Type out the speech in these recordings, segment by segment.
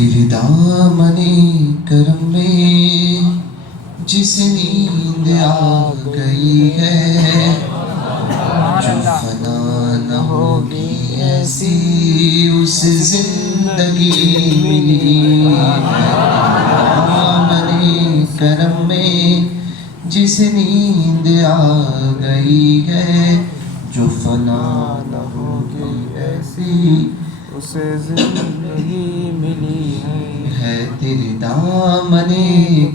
تیرے دامن کرم میں جس نیند آ گئی ہے جو فنا نہ ہوگی ایسی اس زندگی ملی ہے۔ دامن کرم میں جس نیند آ گئی ہے جو فنا نہ ہوگی ایسی اسے زندگی ملی ہے تیرے دامن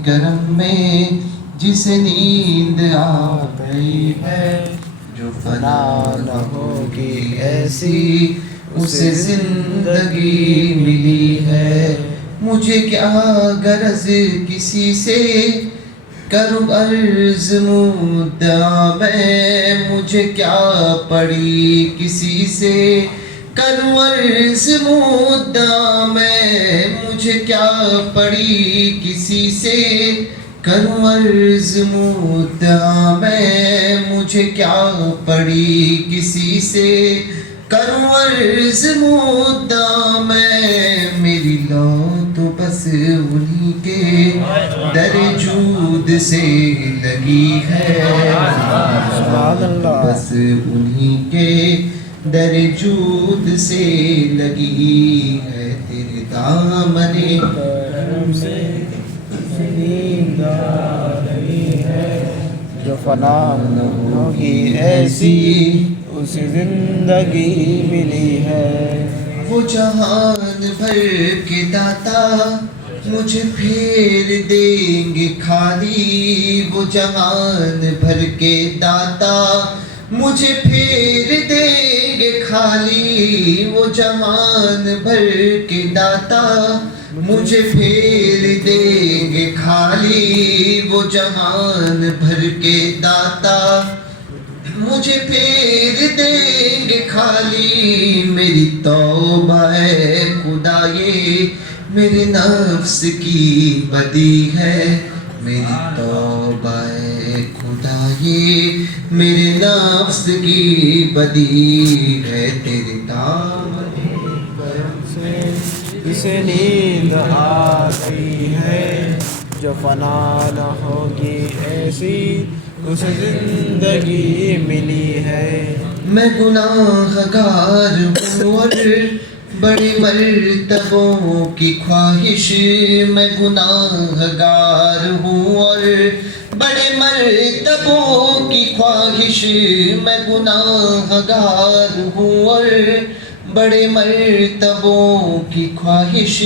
کرم میں جس نیند آ گئی ہے جو فنا نہ ہوگی ایسی اسے زندگی ملی ہے۔ مجھے کیا غرض کسی سے کروں عرض مدعا میں، مجھے کیا پڑی کسی سے کروں عرض مدعا میں، مجھے کیا پڑی کسی سے کروں عرض مدعا میں، مجھے کیا پڑی کسی سے کروں عرض مدعا میں۔ میری لو تو بس انہی کے در جود سے لگی ہے، بس انہی کے در جود سے لگی ہے۔ تیرے دامن کرم سے نیند آ رہی ہے جو فنا نہ ہوگی ایسی اسے زندگی ملی ہے۔ وہ جہان بھر کے داتا مجھے پھیر دیں گے خالی، وہ جہان بھر کے داتا مجھے پھیر دیں گے خالی، وہ جہان بھر کے داتا مجھے پھیر دیں گے خالی، وہ جہان بھر کے داتا مجھے پھیر دیں گے خالی۔ میری توبہ ہے خدا یہ میرے نفس کی بدی ہے، میری توبہ ہے خدا یہ میرے نفس کی بدی ہے۔ تیرے دامن کرم سے اسے نیند آ گئی ہے جو فنا نہ ہوگی ایسی اسے زندگی ملی ہے۔ میں گناہ گار ہوں اور بڑے مرتبوں کی خواہش، میں گناہ گار ہوں اور بڑے مرتبوں کی خواہش، میں گناہ گار ہوں اور بڑے مرتبوں کی خواہش،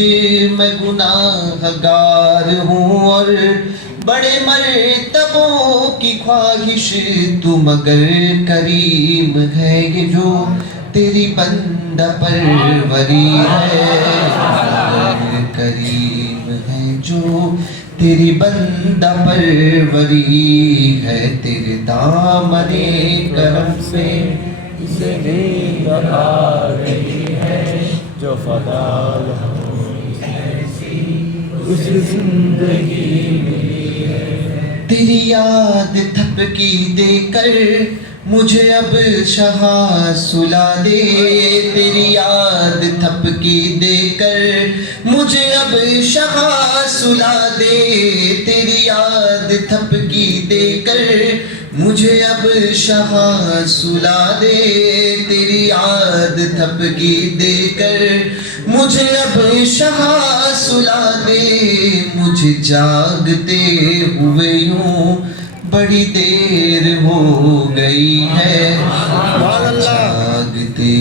میں گناہ گار ہوں اور بڑے مرتبوں کی خواہش۔ تو مگر کریم ہے یہ جو تیری بندہ پروری ہے، مگر کریم ہے جو تیری بندہ پروری ہے۔ تیرے دامن کرم سے اسے نیند آ رہی ہے جو فنا نہ ہوگی ایسی اسے زندگی ملی ہے۔ تیری یاد تھپکی دے کر مجھے اب شہاں سلا دے، تیری یاد تھپکی دے کر مجھے اب شہاں سلا دے، تیری یاد تھپکی دے کر مجھے اب شہاں سلا دے، تیری یاد تھپکی دے کر مجھے اب شہاں سلا دے۔ مجھے جاگتے ہوئے یوں بڑی دیر ہو گئی ہے، جاگتے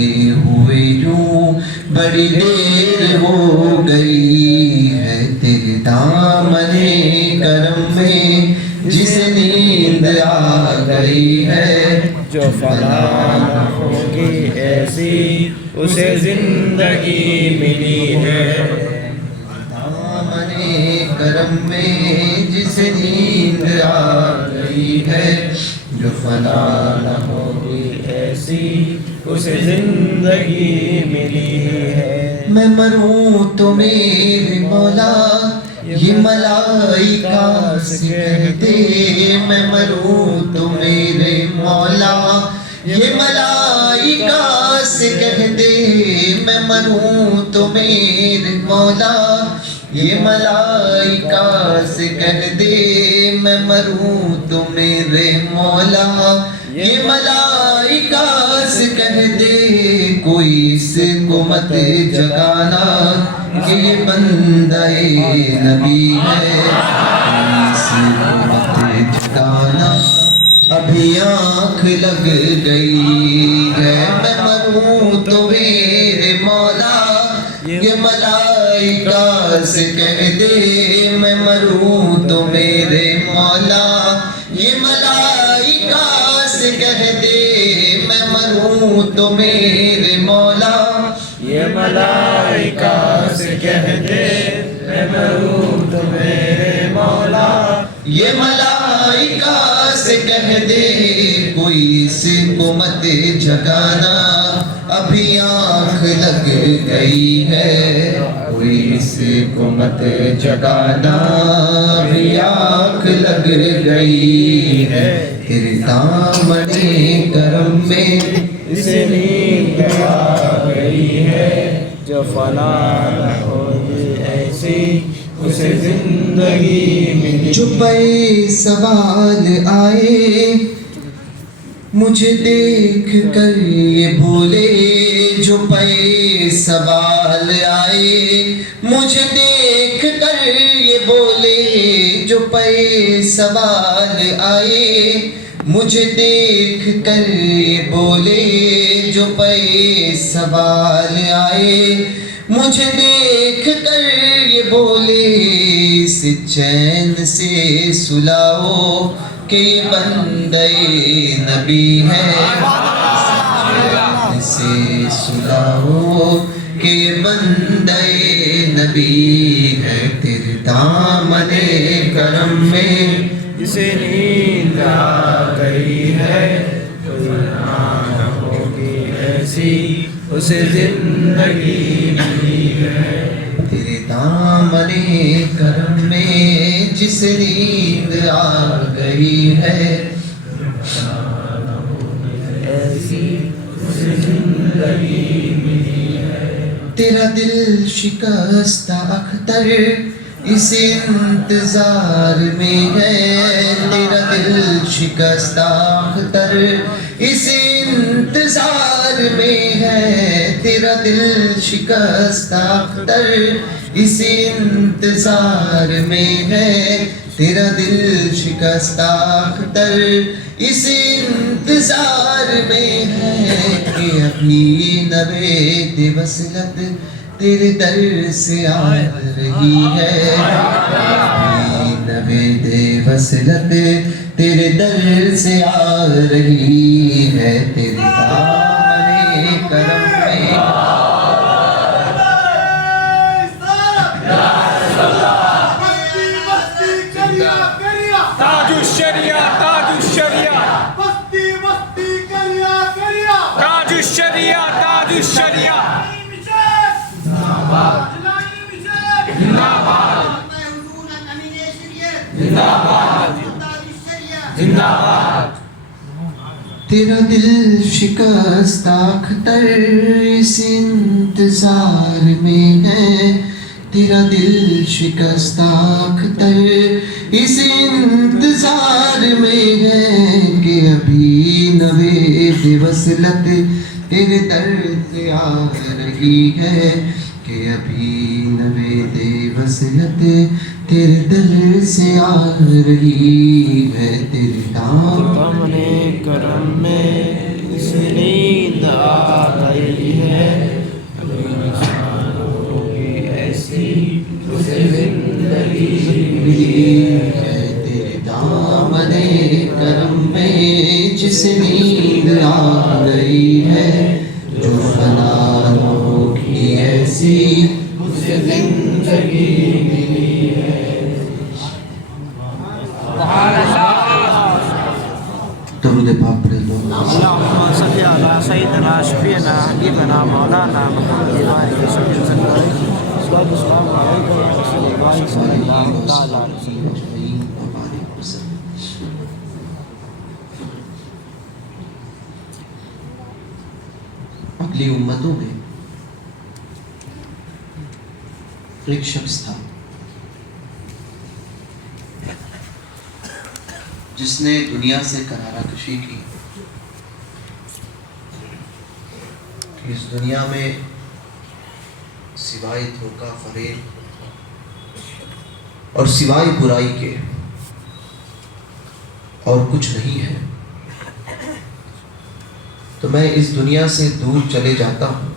ہوئے یوں بڑی دیر ہو گئی ہے۔ تیرے دامن کرم میں جس نیند آ گئی ہے جو فنا نہ ہوگی ایسی اسے زندگی ملی ہے۔ دامن کرم میں جس نیند آ گئی ہے جو فنا نہ ہوگی ایسی اسے زندگی ملی ہے۔ میں مروں تو میرے مولا یہ ملائکہ سے کہہ دے، میں مروں تو میرے مولا یہ ملائکہ سے کہہ دے، میں مروں تو میرے مولا یہ ملائکہ سے کہہ دے میں مروں تو میرے مولا یہ ملائکہ سے کہہ دے کوئی اس کو مت جگانا کہ یہ بندہ نبی ہے اس کو مت جگانا ابھی آنکھ لگ گئی ہے میں مروں تو میرے مولا یہ ملائکہ سے کہہ دے میں مروں تو میرے مولا یہ ملائکہ سے کہہ دے میں مروں تو میرے مولا یہ ملائکہ سے کہہ دے میں مروں تو میرے مولا یہ ملائکہ سے کہہ دے کوئی اس کو مت جگانا ابھی آنکھ لگ گئی ہے کوئی اس کو مت جگانا ابھی آنکھ لگ گئی ہے تیرے دامن کرم میں اسے نیند آ گئی ہے جو فنا نہ ہوگی ایسی اسے زندگی ملی جو پے سوال آئے مجھے دیکھ کر یہ بھولے جو پے سوال آئے مجھے دیکھ کر یہ بولے جو پے سوال آئے مجھے دیکھ کر یہ بولے جو پے سوال آئے مجھے دیکھ کر یہ بولے اس چین سے سلاؤ کہ یہ بندے نبی ہے اس چین سے سلاؤ کہ یہ بندے نبی ہے تیرے دامن کرم میں اسے نیند آ گئی ہے کوئی نہ ہوگی ایسی اسے زندگی ملی ہے تیرے دامن کرم میں جس نیند آ گئی ہے ایسی اسے زندگی ملی ہے تیرا دل شکستہ اختر اس انتظار میں ہے تیرا دل شکستہ اختر اس انتظار میں ہے تیرا دل شکستہ اختر اس انتظار میں ہے تیرا دل شکستہ اختر اس انتظار میں ہے کہ ابھی نوید وصلت تیرے در سے آ رہی ہے ابھی نوید وصلت تیرے در سے آ رہی ہے تیرے دامن کرم میں تاج الشریعہ تاج الشریعہ تاج الشریعہ تاج الشریعہ تیرا دل شکستہ اختر اس انتظار میں ہے تیرا دل شکستہ اختر اس انتظار میں ہے کہ ابھی نوید وصلت تیرے در سے آ رہی ہے کہ ابھی نوید وصلت تیرے دل سے آ رہی ہے تیرے دامن کرم میں اسے نیند آ گئی ہے ہوگی ایسی اسے زندگی ملی ہے تیرے دامن کرم میں جس نیند آ گئی ہے جو فنا نہ ہوگی ایسی اسے زندگی ملی ہے درود پاک پڑھ لو اللهم صل على سيدنا شفيعنا حبيبنا مولانا محمد وعلى اله وصحبه وسلم السلام عليكم ورحمة الله صلى الله تعالى عليه وسلم اگلی امتوں میں ایک شخص تھا جس نے دنیا سے کنارہ کشی کی کہ اس دنیا میں سوائے دھوکہ فریب اور سوائے برائی کے اور کچھ نہیں ہے، تو میں اس دنیا سے دور چلے جاتا ہوں،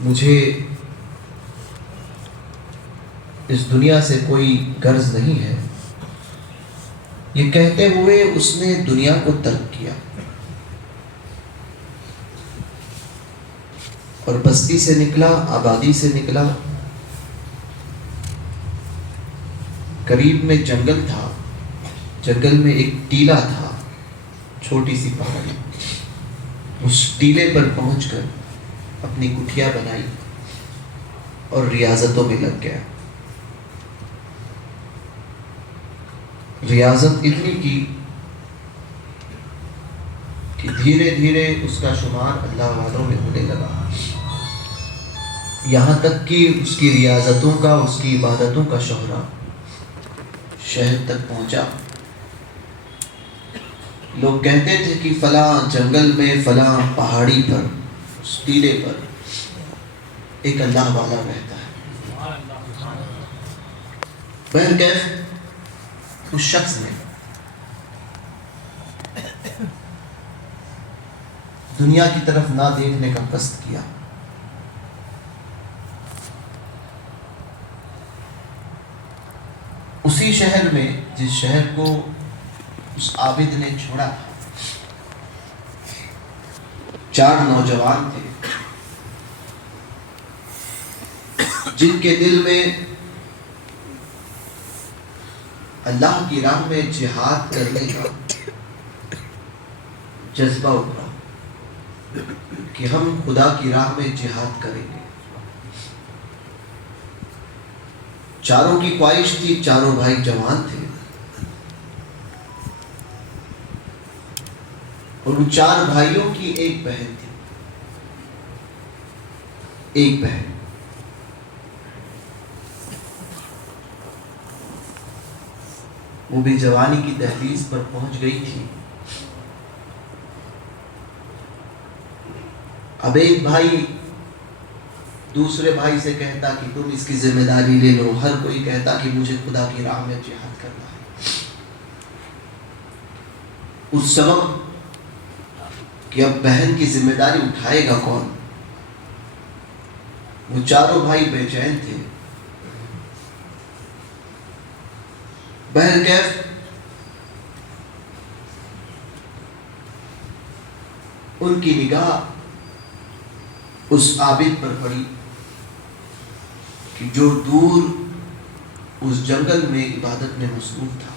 مجھے اس دنیا سے کوئی غرض نہیں ہے۔ یہ کہتے ہوئے اس نے دنیا کو ترک کیا اور بستی سے نکلا، آبادی سے نکلا۔ قریب میں جنگل تھا، جنگل میں ایک ٹیلا تھا، چھوٹی سی پہاڑی۔ اس ٹیلے پر پہنچ کر اپنی کٹھیا بنائی اور ریاضتوں میں لگ گیا۔ ریاضت اتنی کی کہ دھیرے دھیرے اس کا شمار اللہ والوں میں ہونے لگا، یہاں تک کہ اس کی ریاضتوں کا، اس کی عبادتوں کا شہرہ شہر تک پہنچا۔ لوگ کہتے تھے کہ فلاں جنگل میں، فلاں پہاڑی پر، اس ٹیلے پر ایک اللہ والا رہتا ہے۔ بہرکیف اس شخص نے دنیا کی طرف نہ دیکھنے کا قصد کیا۔ اسی شہر میں، جس شہر کو اس عابد نے چھوڑا تھا، 4 نوجوان تھے جن کے دل میں اللہ کی راہ میں جہاد کرنے کا جذبہ اٹھا کہ ہم خدا کی راہ میں جہاد کریں گے۔ چاروں کی خواہش تھی، چاروں بھائی جوان تھے، اور ان 4 بھائیوں کی ایک بہن تھی، ایک بہن۔ وہ بھی جوانی کی دہلیز پر پہنچ گئی تھی۔ اب ایک بھائی دوسرے بھائی سے کہتا کہ تم اس کی ذمہ داری لے لو، ہر کوئی کہتا کہ مجھے خدا کی راہ میں جہاد کرنا ہے۔ اس سبب کہ اب بہن کی ذمہ داری اٹھائے گا کون؟ وہ چاروں بھائی بے چین تھے۔ بہرکیف ان کی نگاہ اس عابد پر پڑی کہ جو دور اس جنگل میں عبادت میں مصروف تھا۔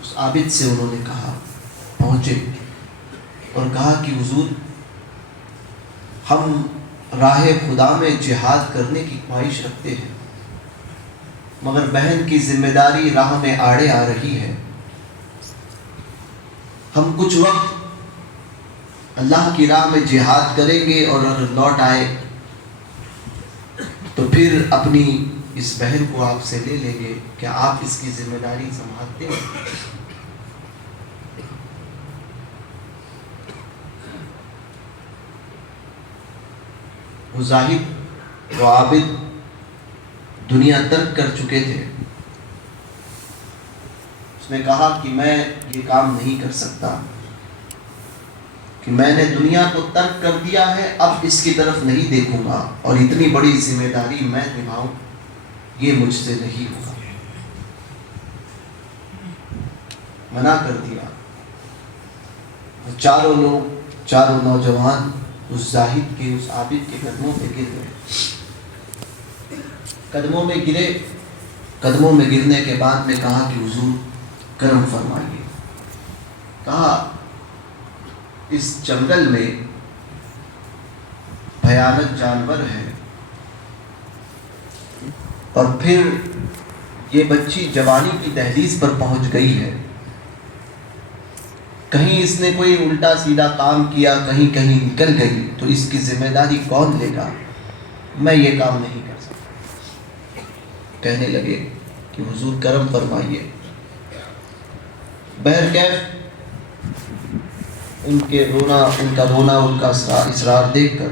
اس عابد سے انہوں نے کہا، پہنچے اور کہا کہ حضور، ہم راہ خدا میں جہاد کرنے کی خواہش رکھتے ہیں، مگر بہن کی ذمہ داری راہ میں آڑے آ رہی ہے۔ ہم کچھ وقت اللہ کی راہ میں جہاد کریں گے، اور اگر لوٹ آئے تو پھر اپنی اس بہن کو آپ سے لے لیں گے۔ کیا آپ اس کی ذمہ داری سنبھالتے ہیں؟ وہ زاہد، وہ عابد دنیا ترک کر چکے تھے۔ اس نے کہا کہ میں یہ کام نہیں کر سکتا، کہ میں نے دنیا کو ترک کر دیا ہے، اب اس کی طرف نہیں دیکھوں گا، اور اتنی بڑی ذمہ داری میں نبھاؤں، یہ مجھ سے نہیں ہوگا۔ منع کر دیا۔ چاروں لوگ، چاروں نوجوان اس زاہد کے، اس عابد کے قدموں پہ گر گئے۔ قدموں میں گرے، قدموں میں گرنے کے بعد میں کہا کہ حضور کرم فرمائیے۔ کہا اس جنگل میں بھیانک جانور ہے، اور پھر یہ بچی جوانی کی دہلیز پر پہنچ گئی ہے۔ کہیں اس نے کوئی الٹا سیدھا کام کیا، کہیں کہیں نکل گئی، تو اس کی ذمہ داری کون لے گا؟ میں یہ کام نہیں کر سکتا۔ کہنے لگے کہ حضور کرم فرمائیے۔ بہرکیف ان کا رونا ان کا اصرار دیکھ کر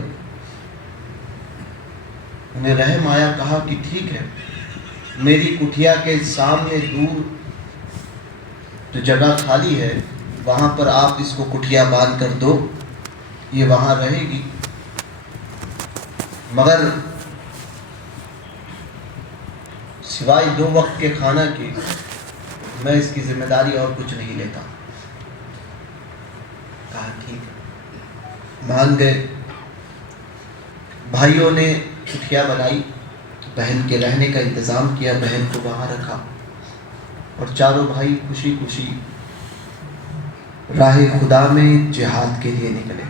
انہیں رحم آیا، کہا کہ ٹھیک ہے، میری کٹھیا کے سامنے دور جو جگہ خالی ہے وہاں پر آپ اس کو کٹھیا باندھ کر دو، یہ وہاں رہے گی، مگر سوائے 2 وقت کے کھانا کے میں اس کی ذمہ داری اور کچھ نہیں لیتا۔ کہا ٹھیک ہے، مان گئے۔ بھائیوں نے کٹھیا بنائی، بہن کے رہنے کا انتظام کیا، بہن کو وہاں رکھا، اور چاروں بھائی خوشی خوشی راہ خدا میں جہاد کے لیے نکلے۔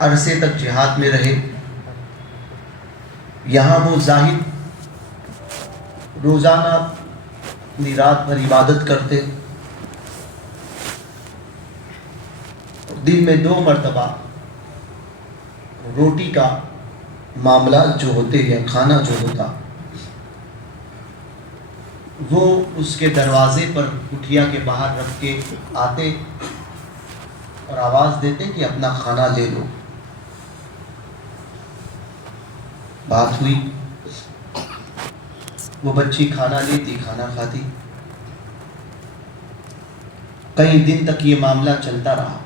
عرصے تک جہاد میں رہے۔ یہاں وہ زاہد روزانہ اپنی رات بھر عبادت کرتے، دن میں 2 مرتبہ روٹی کا معاملات جو ہوتے یا کھانا جو ہوتا وہ اس کے دروازے پر کٹھیا کے باہر رکھ کے آتے اور آواز دیتے کہ اپنا کھانا لے لو۔ بات ہوئی، وہ بچی کھانا لیتی، کھانا کھاتی۔ کئی دن تک یہ معاملہ چلتا رہا۔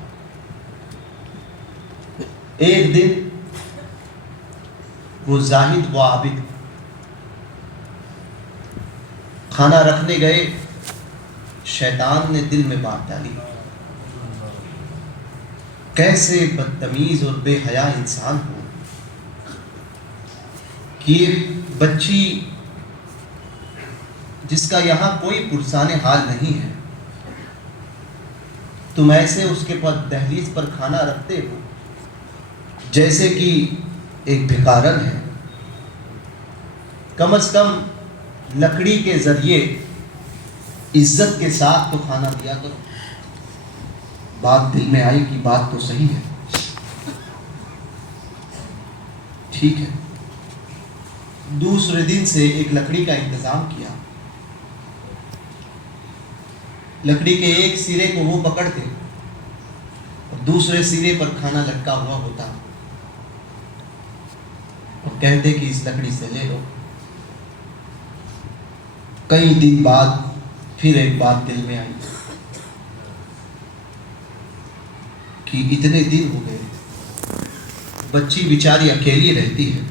ایک دن وہ زاہد و عابد کھانا رکھنے گئے، شیطان نے دل میں بات ڈالی، کیسے بدتمیز اور بے حیا انسان ہو کہ یہ بچی جس کا یہاں کوئی پرسان حال نہیں ہے، تم ایسے اس کے پاس دہلیز پر کھانا رکھتے ہو جیسے کہ ایک بھکارن ہے۔ کم از کم لکڑی کے ذریعے عزت کے ساتھ تو کھانا دیا کرو۔ بات دل میں آئی کہ بات تو صحیح ہے، ٹھیک ہے۔ دوسرے دن سے ایک لکڑی کا انتظام کیا، لکڑی کے ایک سرے کو وہ پکڑتے اور دوسرے سرے پر کھانا لٹکا ہوا ہوتا اور کہتے کہ اس لکڑی سے لے لو۔ کئی دن بعد پھر ایک بات دل میں آئی کہ اتنے دن ہو گئے، بچی بیچاری اکیلی رہتی ہے،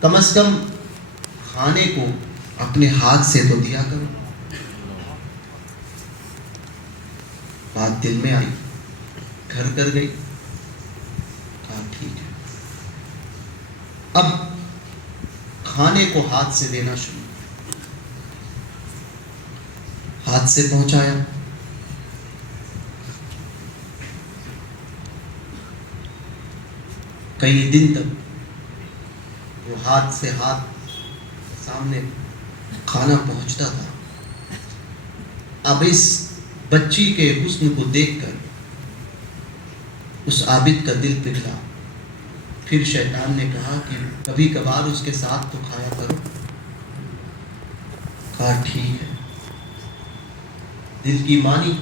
کم از کم کھانے کو اپنے ہاتھ سے تو دیا کرو۔ بات دل میں آئی، گھر کر گئی، کہا ٹھیک ہے، اب کھانے کو ہاتھ سے دینا شروع، ہاتھ سے پہنچایا۔ کئی دن تک وہ ہاتھ سے ہاتھ سامنے کھانا پہنچتا تھا۔ اب اس بچی کے حسن کو دیکھ کر اس عابد کا دل پگھلا۔ پھر شیطان نے کہا کہ کبھی کبھار اس کے ساتھ تو کھایا کرو۔ کہا ٹھیک ہے، دل کی مانی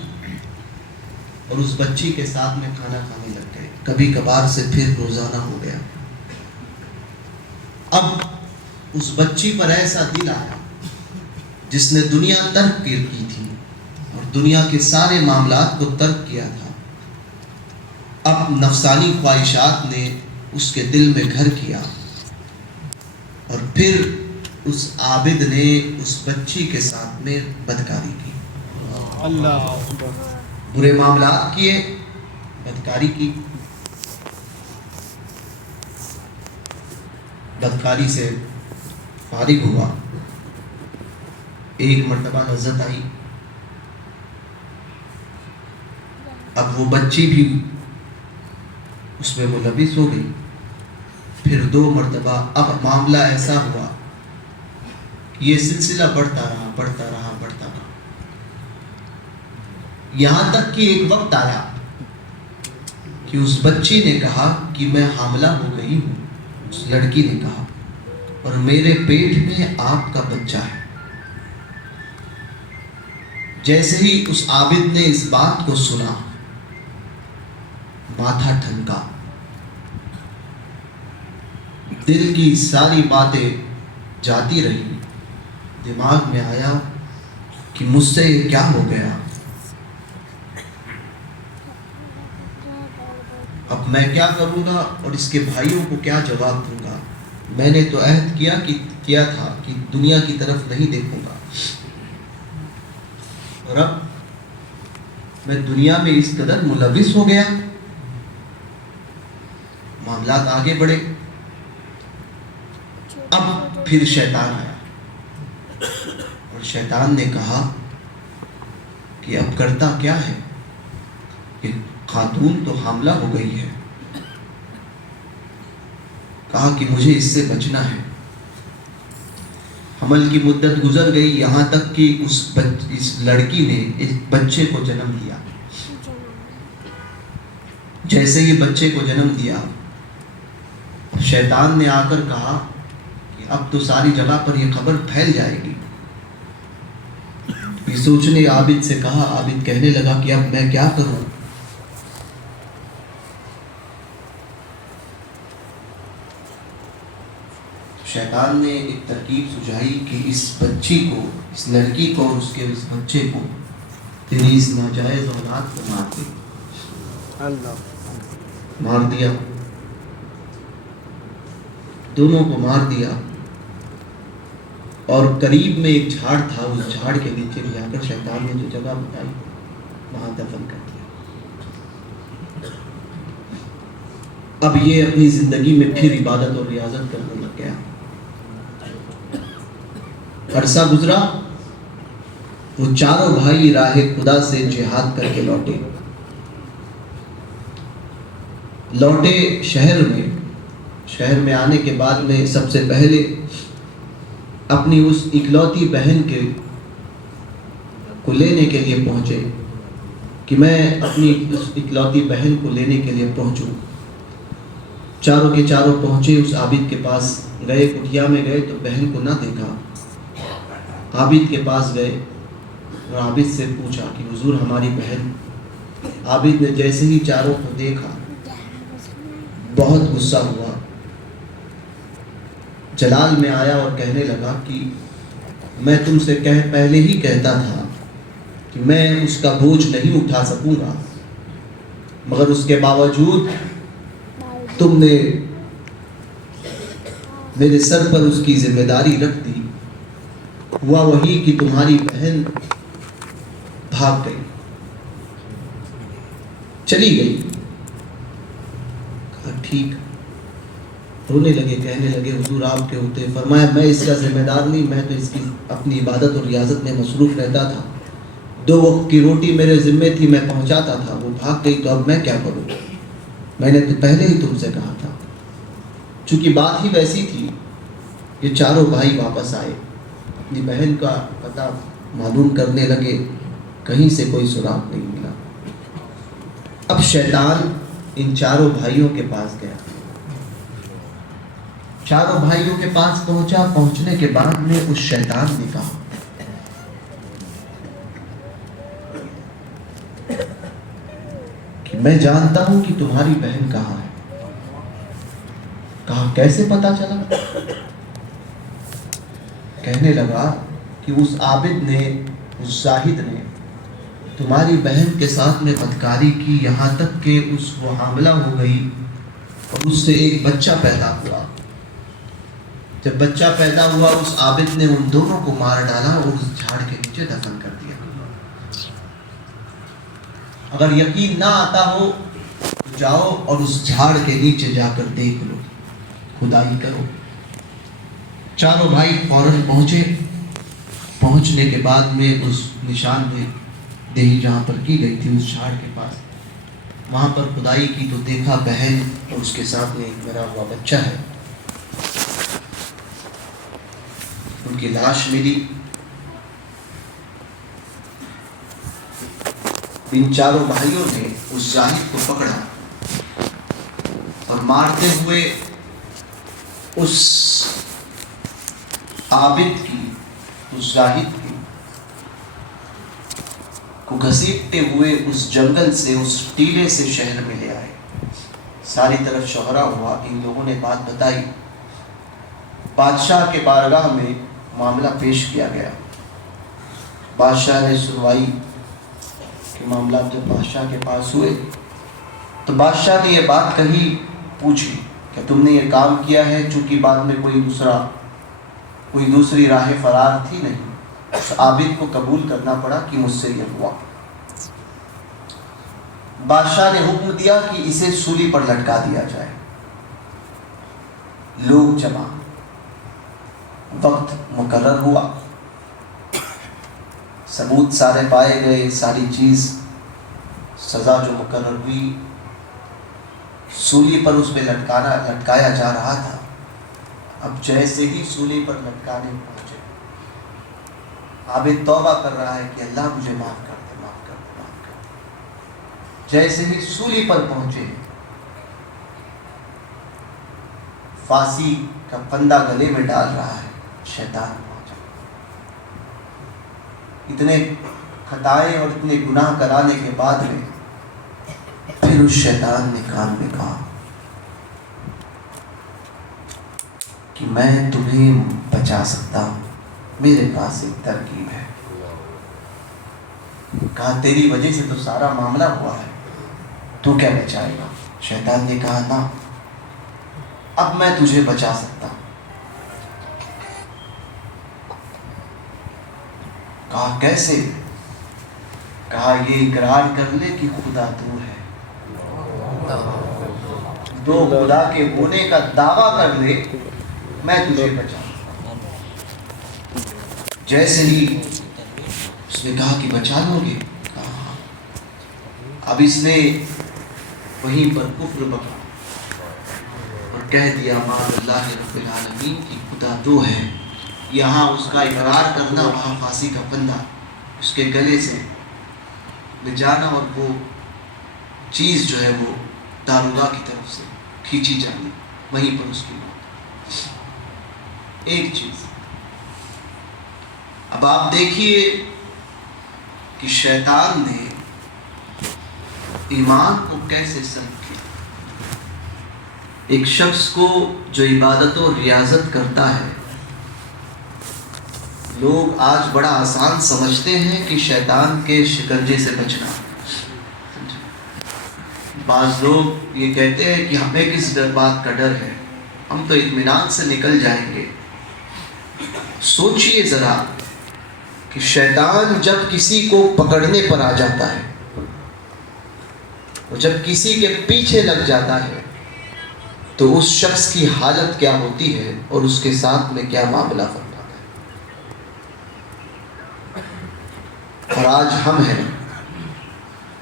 اور اس بچی کے ساتھ میں کھانا کھانے لگ گئے۔ کبھی کبھار سے پھر روزانہ ہو گیا۔ اب اس بچی پر ایسا دل آیا جس نے دنیا ترک کی تھی اور دنیا کے سارے معاملات کو ترک کیا تھا، اب نفسانی خواہشات نے اس کے دل میں گھر کیا، اور پھر اس عابد نے اس بچی کے ساتھ میں بدکاری کی، اللہ برے معاملات کیے، بدکاری کی۔ بدکاری سے فارغ ہوا، ایک مرتبہ لذت آئی، اب وہ بچی بھی اس میں ملوث ہو گئی۔ پھر 2 مرتبہ، اب معاملہ ایسا ہوا کہ یہ سلسلہ بڑھتا رہا۔ یہاں تک کہ ایک وقت آیا کہ اس بچی نے کہا کہ میں حاملہ ہو گئی ہوں. اس لڑکی نے کہا اور میرے پیٹ میں آپ کا بچہ ہے. جیسے ہی اس عابد نے اس بات کو سنا ماتھا ٹھنکا, دل کی ساری باتیں جاتی رہی. دماغ میں آیا کہ مجھ سے یہ کیا ہو گیا, اب میں کیا کروں گا اور اس کے بھائیوں کو کیا جواب دوں گا. میں نے تو عہد کیا تھا کہ دنیا کی طرف نہیں دیکھوں گا, اور اب میں دنیا میں اس قدر ملوث ہو گیا. معاملات آگے بڑھے. اب پھر شیطان آیا اور شیطان نے کہا کہ اب کرتا کیا ہے, کہ خاتون تو حاملہ ہو گئی ہے. کہا کہ مجھے اس سے بچنا ہے. حمل کی مدت گزر گئی, یہاں تک کہ اس لڑکی نے اس بچے کو جنم دیا. جیسے ہی بچے کو جنم دیا, شیطان نے آ کر کہا کہ اب تو ساری جگہ پر یہ خبر پھیل جائے گی. سوچ نے عابد سے کہا, عابد کہنے لگا کہ اب میں کیا کروں. شیطان نے ایک ترکیب سجائی کہ اس بچی کو, اس لڑکی کو اور اس بچے کو تیری اس ناجائز اولاد کو مار دے. مار دیا, دونوں کو مار دیا. اور قریب میں ایک جھاڑ تھا, اس جھاڑ کے نیچے لے جا کر شیطان نے جو جگہ بتائی وہاں دفن کر دیا. اب یہ اپنی زندگی میں پھر عبادت اور ریاضت کرنے لگ گیا. عرصہ گزرا, وہ چاروں بھائی راہ خدا سے جہاد کر کے لوٹے شہر میں آنے کے بعد میں سب سے پہلے اپنی اس اکلوتی بہن کو لینے کے لیے پہنچے کہ میں اپنی اس اکلوتی بہن کو لینے کے لیے پہنچوں. چاروں کے چاروں پہنچے, اس عابد کے پاس گئے. کٹیا میں گئے تو بہن کو نہ دیکھا. عابد کے پاس گئے اور عابد سے پوچھا کہ حضور ہماری بہن. عابد نے جیسے ہی چاروں کو دیکھا بہت غصہ ہوا, جلال میں آیا اور کہنے لگا کہ میں تم سے پہلے ہی کہتا تھا کہ میں اس کا بوجھ نہیں اٹھا سکوں گا, مگر اس کے باوجود تم نے میرے سر پر اس کی ذمہ داری رکھ دی. ہوا وہی کہ تمہاری بہن بھاگ گئی, چلی گئی. کہا ٹھیک. رونے لگے, کہنے لگے حضور آپ کے ہوتے. فرمایا میں اس کا ذمہ دار نہیں, میں تو اس کی اپنی عبادت اور ریاضت میں مصروف رہتا تھا. 2 وقت کی روٹی میرے ذمے تھی, میں پہنچاتا تھا, وہ بھاگ گئی تو اب میں کیا کروں. میں نے تو پہلے ہی تم سے کہا تھا. چونکہ بات ہی ویسی تھی, یہ چاروں بھائی واپس آئے, اپنی بہن کا پتہ معلوم کرنے لگے, کہیں سے کوئی سراغ نہیں ملا. اب شیطان ان چاروں بھائیوں کے پاس گیا. چاروں بھائیوں کے پاس پہنچا. پہنچنے کے بعد میں اس شیطان نے کہا کہ میں جانتا ہوں کہ تمہاری بہن کہاں ہے. کہا کیسے پتا چلا. کہنے لگا کہ اس عابد نے, اس زاہد نے تمہاری بہن کے ساتھ میں بدکاری کی, یہاں تک کہ اس کو حاملہ ہو گئی اور اس سے ایک بچہ پیدا ہوا. جب بچہ پیدا ہوا اس عابد نے ان دونوں کو مار ڈالا اور اس جھاڑ کے نیچے دفن کر دیا. اگر یقین نہ آتا ہو تو جاؤ اور اس جھاڑ کے نیچے جا کر دیکھ لو, کھدائی کرو. چاروں بھائی فوراً پہنچے. پہنچنے کے بعد میں اس نشان دہی جہاں پر کی گئی تھی اس جھاڑ کے پاس, وہاں پر کھدائی کی تو دیکھا بہن اور اس کے ساتھ میں ایک مرا ہوا بچہ ہے. ان کی لاش ملی. ان چاروں بھائیوں نے اس زاہد کو پکڑا اور مارتے ہوئے اس عابد کی، اس زاہد کی کو گھسیٹتے ہوئے اس جنگل سے، اس ٹیلے سے شہر میں لے آئے۔ ساری طرف شہرا ہوا، ان لوگوں نے بات بتائی، بادشاہ کے بارگاہ میں معاملہ پیش کیا گیا۔ بادشاہ نے سنوائی کہ معاملات جب بادشاہ کے پاس ہوئے تو بادشاہ نے یہ بات کہی، پوچھی کہ تم نے یہ کام کیا ہے، چونکہ بعد میں کوئی دوسری راہ فرار تھی نہیں، اس عابد کو قبول کرنا پڑا کہ مجھ سے یہ ہوا۔ بادشاہ نے حکم دیا کہ اسے سولی پر لٹکا دیا جائے۔ لوگ جمع، وقت مقرر ہوا، ثبوت سارے پائے گئے، ساری چیز، سزا جو مقرر ہوئی، سولی پر اس پہ لٹکایا جا رہا تھا۔ اب جیسے ہی سولی پر لٹکانے پہنچے، عابد توبہ کر رہا ہے کہ اللہ مجھے معاف کر دے، معاف کر دے، معاف کر دے۔ جیسے ہی سولی پر پہنچے، پھانسی کا پھندا گلے میں ڈال رہا ہے، شیطان پہنچا۔ اتنے خطائیں اور اتنے گناہ کرانے کے بعد میں پھر اس شیطان نے کان میں کہا کہ میں تمہیں بچا سکتا ہوں، میرے پاس ایک ترکیب ہے۔ کہا تیری وجہ سے تو سارا معاملہ ہوا ہے، تو کیا بچائے گا؟ شیطان نے کہا نا، اب میں تجھے بچا سکتا ہوں۔ کہا کیسے؟ کہا یہ اقرار کر لے کہ خدا تو ہے، دو خدا کے ہونے کا دعویٰ کر لے، میں تجھے بچاؤں۔ جیسے ہی اس نے کہا کہ بچا لو گے، کہا اب اس نے وہیں پر کفر بکا اور کہہ دیا معاذ اللہ رب العالمین کی خدا تو ہے۔ یہاں اس کا اقرار کرنا، وہاں پھانسی کا پھندا اس کے گلے سے لے جانا، اور وہ چیز جو ہے وہ داروغہ کی طرف سے کھینچی جانی، وہیں پر اس کی موت۔ ایک چیز اب آپ دیکھیے کہ شیطان نے ایمان کو کیسے سلب کیا۔ ایک شخص کو جو عبادت و ریاضت کرتا ہے، لوگ آج بڑا آسان سمجھتے ہیں کہ شیطان کے شکنجے سے بچنا۔ بعض لوگ یہ کہتے ہیں کہ ہمیں کس بات کا ڈر ہے، ہم تو اطمینان سے نکل جائیں گے۔ سوچئے ذرا کہ شیطان جب کسی کو پکڑنے پر آ جاتا ہے، اور جب کسی کے پیچھے لگ جاتا ہے، تو اس شخص کی حالت کیا ہوتی ہے اور اس کے ساتھ میں کیا معاملہ فرماتا ہے۔ اور آج ہم ہیں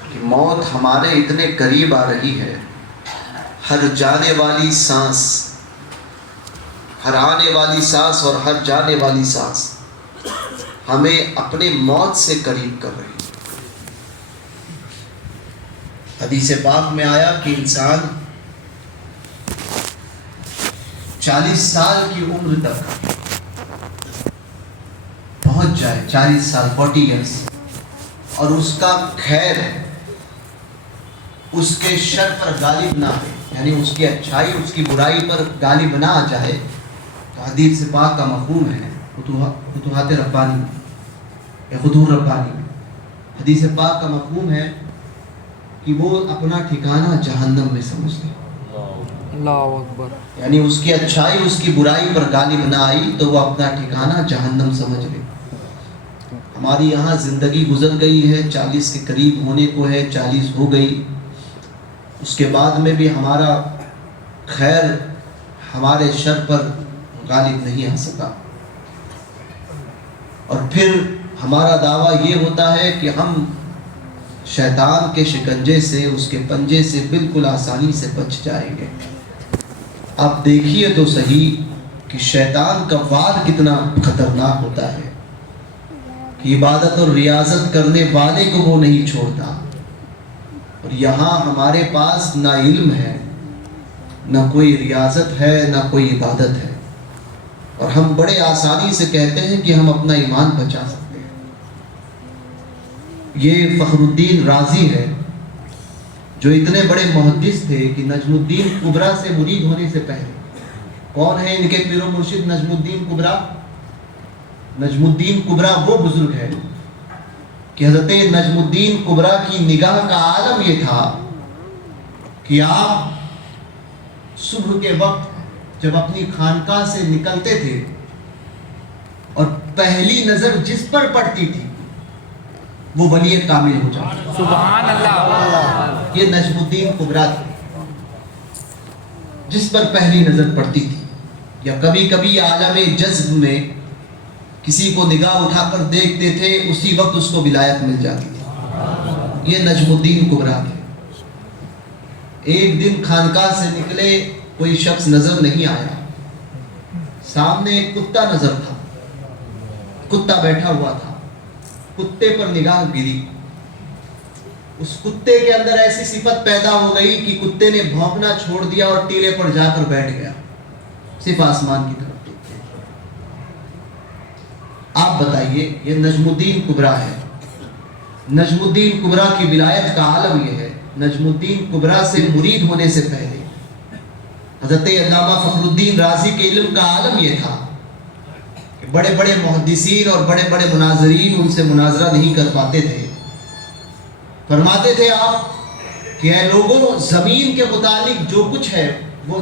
کہ موت ہمارے اتنے قریب آ رہی ہے، ہر جانے والی سانس، ہر آنے والی سانس اور ہر جانے والی سانس ہمیں اپنے موت سے قریب کر رہی ہے۔ حدیث پاک میں آیا کہ انسان 40 سال کی عمر تک پہنچ جائے، 40 سال 40 ایئرس، اور اس کا خیر اس کے شر پر غالب نہ آئے، یعنی اس کی اچھائی اس کی برائی پر غالب نہ آ جائے، تو حدیث پاک کا مفہوم ہے فتوحات ربانی یا فتوح ربانی میں حدیث پاک کا مفہوم ہے کہ وہ اپنا ٹھکانہ جہنم میں سمجھ لے۔ اللہ اکبر۔ یعنی اس کی اچھائی اس کی برائی پر غالب نہ آئی تو وہ اپنا ٹھکانہ جہنم سمجھ لے۔ ہماری یہاں زندگی گزر گئی ہے، 40 کے قریب ہونے کو ہے، 40 ہو گئی، اس کے بعد میں بھی ہمارا خیر ہمارے شر پر غالب نہیں آ سکا، اور پھر ہمارا دعویٰ یہ ہوتا ہے کہ ہم شیطان کے شکنجے سے، اس کے پنجے سے بالکل آسانی سے بچ جائیں گے۔ آپ دیکھیے تو صحیح کہ شیطان کا وار کتنا خطرناک ہوتا ہے کہ عبادت اور ریاضت کرنے والے کو وہ نہیں چھوڑتا، اور یہاں ہمارے پاس نہ علم ہے، نہ کوئی ریاضت ہے، نہ کوئی عبادت ہے، اور ہم بڑے آسانی سے کہتے ہیں کہ ہم اپنا ایمان بچا سکتے ہیں۔ یہ فخر الدین رازی ہے جو اتنے بڑے محدث تھے کہ نجم الدین کبریٰ سے مرید ہونے سے پہلے، کون ہے ان کے پیر و مرشد نجم الدین کبریٰ؟ نجم الدین کبریٰ وہ بزرگ ہے کہ حضرت نجم الدین کبریٰ کی نگاہ کا عالم یہ تھا کہ آپ صبح کے وقت جب اپنی خانقاہ سے نکلتے تھے اور پہلی نظر جس پر پڑتی تھی وہ ولی کامل ہو جاتا۔ سبحان اللہ۔ یہ نجم الدین کبریٰ تھے جس پر پہلی نظر پڑتی تھی، یا کبھی کبھی عالم جذب میں کسی کو نگاہ اٹھا کر دیکھتے تھے، اسی وقت اس کو ولایت مل جاتی تھی۔ یہ نجم الدین کبریٰ تھے۔ ایک دن خانقاہ سے نکلے، کوئی شخص نظر نہیں آیا، سامنے ایک کتا نظر تھا، کتا بیٹھا ہوا تھا، کتے پر نگاہ گری، اس کتے کے اندر ایسی صفت پیدا ہو گئی کہ کتے نے بھونکنا چھوڑ دیا اور ٹیلے پر جا کر بیٹھ گیا، صرف آسمان کی طرف دیکھتے۔ آپ بتائیے، یہ نجم الدین کبریٰ ہے۔ نجم الدین کبریٰ کی ولایت کا عالم یہ ہے۔ نجم الدین کبریٰ سے مرید ہونے سے پہلے حضرت علامہ فخر الدین رازی کے علم کا عالم یہ تھا کہ بڑے بڑے محدثین اور بڑے بڑے مناظرین ان سے مناظرہ نہیں کر پاتے تھے۔ فرماتے تھے آپ کہ اے لوگوں، زمین کے متعلق جو کچھ ہے وہ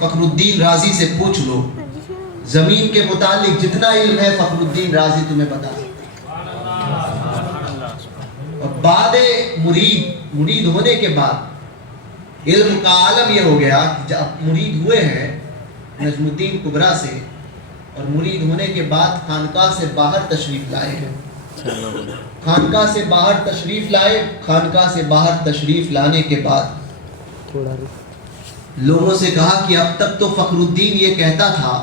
فخر الدین رازی سے پوچھ لو، زمین کے متعلق جتنا علم ہے فخر الدین رازی تمہیں بتا سکتے۔ اور بعد مرید ہونے کے بعد علم کا عالم یہ ہو گیا کہ جب مرید ہوئے ہیں نجم الدین کبریٰ سے، اور مرید ہونے کے بعد خانقاہ سے باہر تشریف لائے ہیں، خانقاہ سے باہر تشریف لائے، خانقاہ سے باہر تشریف لانے کے بعد لوگوں سے کہا کہ اب تک تو فخر الدین یہ کہتا تھا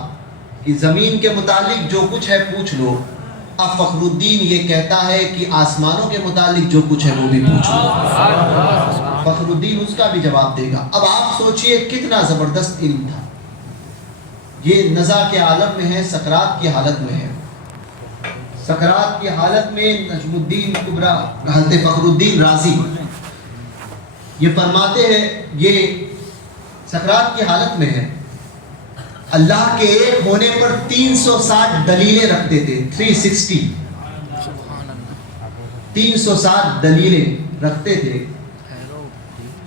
کہ زمین کے متعلق جو کچھ ہے پوچھ لو، اب فخر الدین یہ کہتا ہے کہ آسمانوں کے متعلق جو کچھ ہے وہ بھی پوچھ لو۔ فخر الدین اس کا بھی جواب دے گا۔ اب آپ سوچئے کتنا زبردست علم تھا۔ یہ نزع کے عالم میں ہے، سکرات کی حالت میں ہے۔ سکرات کی حالت میں نجم الدین کبریٰ حضرت فخر الدین رازی یہ فرماتے ہیں، یہ سکرات کی حالت میں ہے، اللہ کے ایک ہونے پر 360 دلیلیں رکھتے تھے، 360 دلیلیں رکھتے تھے۔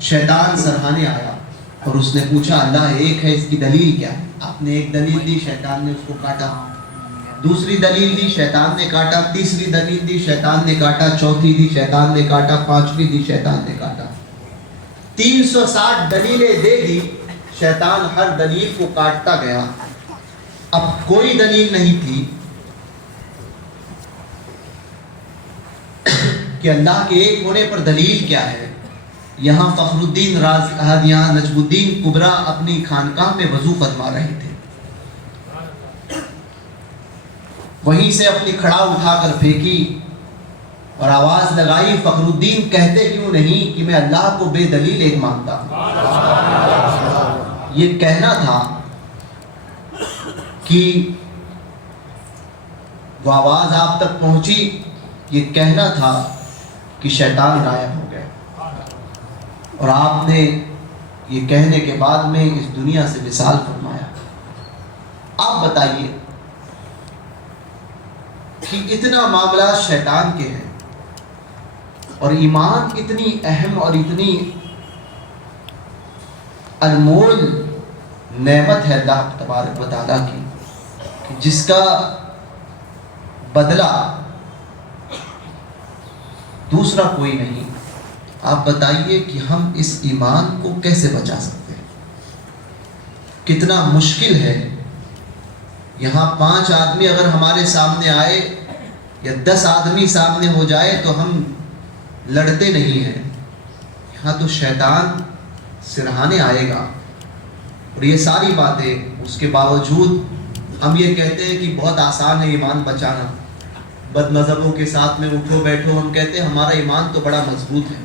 شیطان سرہانے آیا اور اس نے پوچھا اللہ ایک ہے، اس کی دلیل کیا ہے؟ آپ نے ایک دلیل دی، شیطان نے اس کو کاٹا، دوسری دلیل دی، شیطان نے کاٹا، تیسری دلیل دی، شیطان نے کاٹا، چوتھی دی، شیطان نے کاٹا، پانچویں دی، شیطان نے کاٹا۔ 360 دلیلیں دے دی، شیطان ہر دلیل کو کاٹتا گیا۔ اب کوئی دلیل نہیں تھی کہ اللہ کے ایک ہونے پر دلیل کیا ہے۔ یہاں فخر الدین رازی، یہاں نجم الدین کبریٰ اپنی خانقاہ میں وضو فرما رہے تھے، وہیں سے اپنی کھڑا اٹھا کر پھینکی اور آواز لگائی، فخر الدین کہتے کیوں نہیں کہ میں اللہ کو بے دلیل ایک مانتا ہوں۔ یہ کہنا تھا کہ وہ آواز آپ تک پہنچی، یہ کہنا تھا کہ شیطان غائب ہو گئے، اور آپ نے یہ کہنے کے بعد میں اس دنیا سے وصال فرمایا۔ آپ بتائیے کہ اتنا معاملات شیطان کے ہیں، اور ایمان اتنی اہم اور اتنی انمول نعمت ہے اللہ تبارک و تعالیٰ کی کہ جس کا بدلہ دوسرا کوئی نہیں۔ آپ بتائیے کہ ہم اس ایمان کو کیسے بچا سکتے ہیں؟ کتنا مشکل ہے۔ یہاں 5 آدمی اگر ہمارے سامنے آئے یا 10 آدمی سامنے ہو جائے تو ہم لڑتے نہیں ہیں، یہاں تو شیطان سرہانے آئے گا، اور یہ ساری باتیں اس کے باوجود ہم یہ کہتے ہیں کہ بہت آسان ہے ایمان بچانا، بد مذہبوں کے ساتھ میں اٹھو بیٹھو، ہم کہتے ہیں ہمارا ایمان تو بڑا مضبوط ہے۔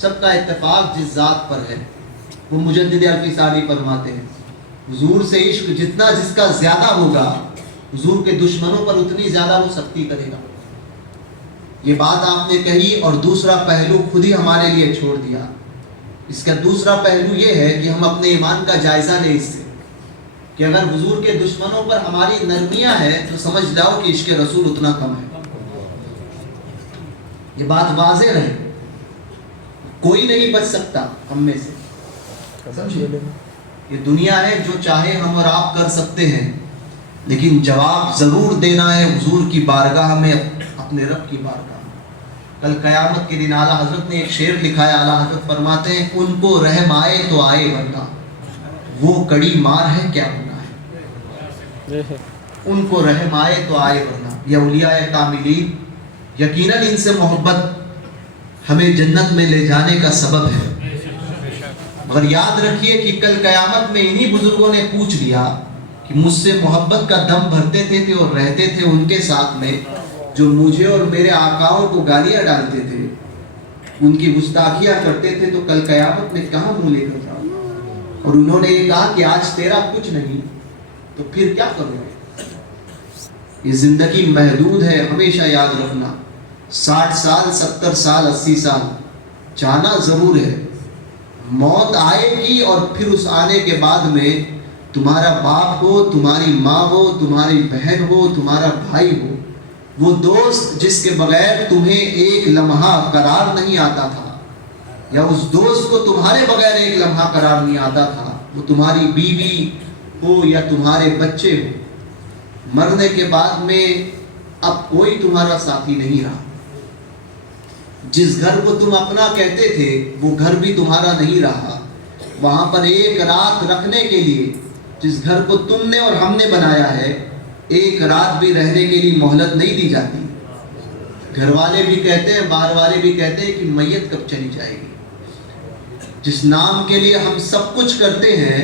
سب کا اتفاق جس ذات پر ہے وہ مجدد الفی ثانی فرماتے ہیں حضور سے عشق جتنا جس کا زیادہ ہوگا حضور کے دشمنوں پر اتنی زیادہ وہ سختی کرے گا. یہ بات آپ نے کہی اور دوسرا پہلو خود ہی ہمارے لیے چھوڑ دیا. اس کا دوسرا پہلو یہ ہے کہ ہم اپنے ایمان کا جائزہ لیں اس سے کہ اگر حضور کے دشمنوں پر ہماری نرمیاں ہیں تو سمجھ جاؤ کہ عشق رسول اتنا کم ہے. یہ بات واضح رہے, کوئی نہیں بچ سکتا ہم میں سے. سمجھے, یہ دنیا ہے جو چاہے ہم اور آپ کر سکتے ہیں, لیکن جواب ضرور دینا ہے حضور کی بارگاہ میں, اپنے رب کی بارگاہ میں. کل قیامت کے دن اعلیٰ حضرت نے ایک شعر لکھا ہے. اعلیٰ حضرت فرماتے ہیں ان کو رحم آئے تو آئے ورنہ وہ کڑی مار ہے کیا گناہ ہے. ان کو رحم آئے تو آئے ورنہ. یہ اولیاء کاملین یقیناً ان سے محبت ہمیں جنت میں لے جانے کا سبب ہے. مگر یاد رکھیے کہ کل قیامت میں انہی بزرگوں نے پوچھ لیا کہ مجھ سے محبت کا دم بھرتے تھے اور رہتے تھے ان کے ساتھ میں جو مجھے اور میرے آقاؤں کو گالیاں ڈالتے تھے, ان کی گستاخیاں کرتے تھے, تو کل قیامت میں کہاں منہ لے کر جاؤں. اور انہوں نے یہ کہا کہ آج تیرا کچھ نہیں تو پھر کیا کرو گے. یہ زندگی محدود ہے, ہمیشہ یاد رکھنا. 60 سال 70 سال 80 سال جانا ضرور ہے, موت آئے گی اور پھر اس آنے کے بعد میں تمہارا باپ ہو, تمہاری ماں ہو, تمہاری بہن ہو, تمہارا بھائی ہو, وہ دوست جس کے بغیر تمہیں ایک لمحہ قرار نہیں آتا تھا, یا اس دوست کو تمہارے بغیر ایک لمحہ قرار نہیں آتا تھا, وہ تمہاری بیوی ہو یا تمہارے بچے ہو, مرنے کے بعد میں اب کوئی تمہارا ساتھی نہیں رہا. جس گھر کو تم اپنا کہتے تھے وہ گھر بھی تمہارا نہیں رہا. وہاں پر ایک رات رکھنے کے لیے جس گھر کو تم نے اور ہم نے بنایا ہے, ایک رات بھی رہنے کے لیے مہلت نہیں دی جاتی. گھر والے بھی کہتے ہیں, باہر والے بھی کہتے ہیں کہ میت کب چلی جائے گی. جس نام کے لیے ہم سب کچھ کرتے ہیں,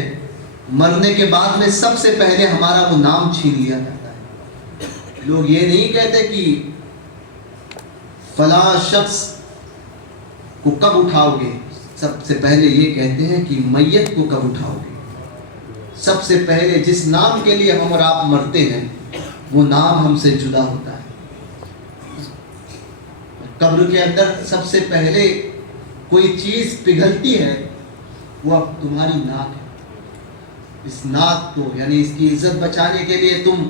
مرنے کے بعد میں سب سے پہلے ہمارا وہ نام چھین لیا جاتا ہے. لوگ یہ نہیں کہتے کہ فلاں شخص کو کب اٹھاؤ گے, سب سے پہلے یہ کہتے ہیں کہ میت کو کب اٹھاؤ گے. سب سے پہلے جس نام کے لیے ہم اور آپ مرتے ہیں وہ نام ہم سے جدا ہوتا ہے. قبر کے اندر سب سے پہلے کوئی چیز پگھلتی ہے وہ اب تمہاری ناک ہے. اس ناک کو یعنی اس کی عزت بچانے کے لیے تم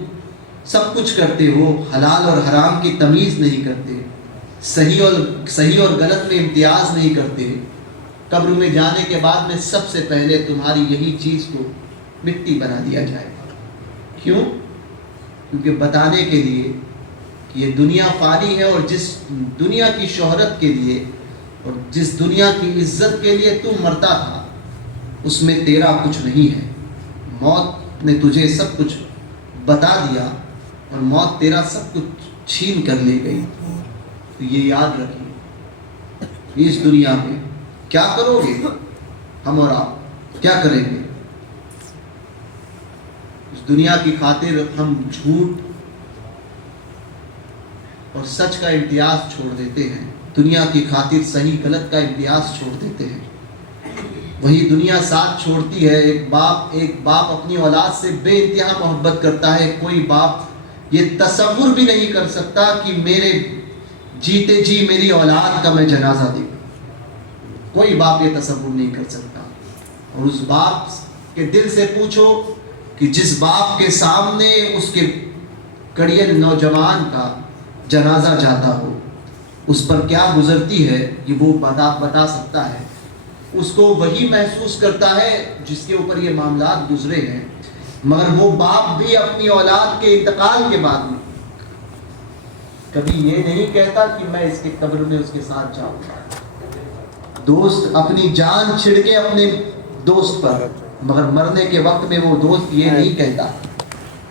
سب کچھ کرتے ہو, حلال اور حرام کی تمیز نہیں کرتے, صحیح اور غلط میں امتیاز نہیں کرتے. قبر میں جانے کے بعد میں سب سے پہلے تمہاری یہی چیز کو مٹی بنا دیا جائے گا. کیوں؟ کیونکہ بتانے کے لیے کہ یہ دنیا فانی ہے, اور جس دنیا کی شہرت کے لیے اور جس دنیا کی عزت کے لیے تم مرتا تھا اس میں تیرا کچھ نہیں ہے. موت نے تجھے سب کچھ بتا دیا اور موت تیرا سب کچھ چھین کر لے گئی. تو یہ یاد رکھیے, اس دنیا میں کیا کرو گے ہم اور آپ, کیا کریں گے. اس دنیا کی خاطر ہم جھوٹ اور سچ کا امتیاز چھوڑ دیتے ہیں, دنیا کی خاطر صحیح غلط کا امتیاز چھوڑ دیتے ہیں. وہی دنیا ساتھ چھوڑتی ہے. ایک باپ اپنی اولاد سے بے انتہا محبت کرتا ہے. کوئی باپ یہ تصور بھی نہیں کر سکتا کہ میرے جیتے جی میری اولاد کا میں جنازہ دوں. کوئی باپ یہ تصور نہیں کر سکتا. اور اس باپ کے دل سے پوچھو کہ جس باپ کے سامنے اس کے کڑیل نوجوان کا جنازہ جاتا ہو اس پر کیا گزرتی ہے, یہ وہ بتا سکتا ہے. اس کو وہی محسوس کرتا ہے جس کے اوپر یہ معاملات گزرے ہیں. مگر وہ باپ بھی اپنی اولاد کے انتقال کے بعد میں کبھی یہ نہیں کہتا کہ میں اس کے قبر میں اس کے ساتھ جاؤں. دوست اپنی جان چھڑکے اپنے دوست پر, مگر مرنے کے وقت میں وہ دوست یہ نہیں کہتا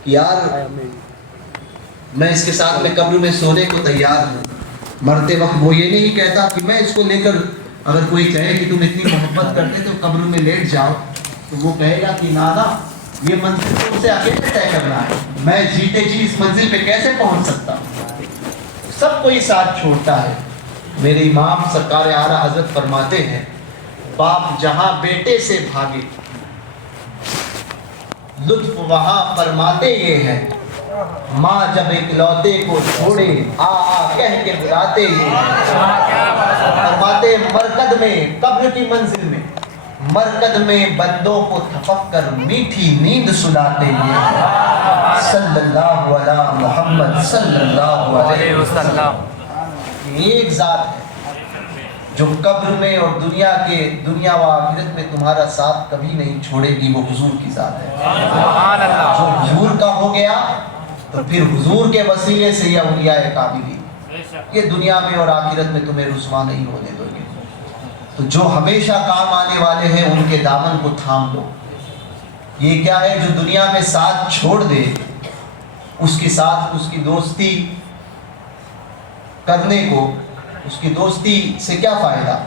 کہ یار میں اس کے ساتھ میں قبر میں سونے کو تیار ہوں. مرتے وقت وہ یہ نہیں کہتا کہ میں اس کو لے کر, اگر کوئی کہے کہ تم اتنی محبت کرتے تو قبر میں لیٹ جاؤ, تو وہ کہے گا کہ نانا یہ منزل تو اسے اکیلے طے کرنا ہے, میں جیتے جی اس منزل پہ کیسے پہنچ سکتا ہوں. سب کوئی ساتھ چھوڑتا ہے. میرے امام سرکار اعلیٰ حضرت فرماتے ہیں باپ جہاں بیٹے سے بھاگے لطف وہاں فرماتے یہ ہے، ماں جب اکلوتے کو چھوڑے آ کہہ کے بلاتے یہ ہے۔ فرماتے مرکد میں قبر کی منزل میں مرکد میں بندوں کو تھپک کر میٹھی نیند سلاتے یہ ہے۔ صلی اللہ علیہ محمد صلی اللہ علیہ وسلم۔ ایک ذات ہے جو قبر میں اور دنیا و آخرت میں تمہارا ساتھ کبھی نہیں چھوڑے گی، وہ حضور کی ذات ہے۔ جو حضور کا ہو گیا تو پھر حضور کے وسیلے سے یہ اولیاء کاملین یہ دنیا میں اور آخرت میں تمہیں رسوا نہیں ہونے دو گے۔ تو جو ہمیشہ کام آنے والے ہیں ان کے دامن کو تھام لو۔ یہ کیا ہے جو دنیا میں ساتھ چھوڑ دے، اس کے ساتھ اس کی دوستی کرنے کو، اس کی دوستی سے کیا فائدہ؟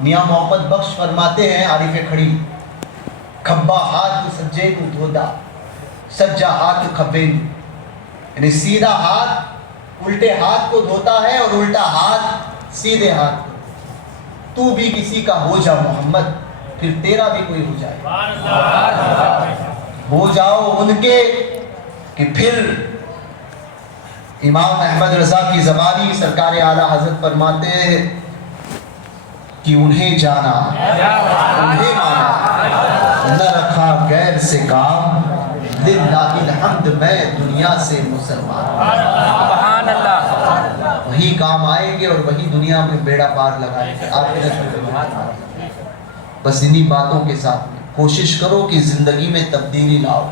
میاں محمد بخش فرماتے ہیں عارف کھڑی، کھبا ہاتھ سجے کو دھودا سجا ہاتھ کھبے، یعنی سیدھا ہاتھ الٹے ہاتھ کو دھوتا ہے اور الٹا ہاتھ سیدھے ہاتھ کو۔ تو بھی کسی کا ہو جا محمد، پھر تیرا بھی کوئی ہو جائے۔ ہو جاؤ ان کے کہ پھر امام احمد رضا کی زبانی سرکار اعلیٰ حضرت فرماتے ہیں کہ انہیں جانا انہیں مانا نہ رکھا غیر سے کام، للہ الحمد میں دنیا سے مسلمان۔ سبحان اللہ۔ وہی کام آئیں گے اور وہی دنیا میں بیڑا پار لگائیں گے، آخرت میں۔ بس انہی باتوں کے ساتھ میں کوشش کرو کہ زندگی میں تبدیلی لاؤ۔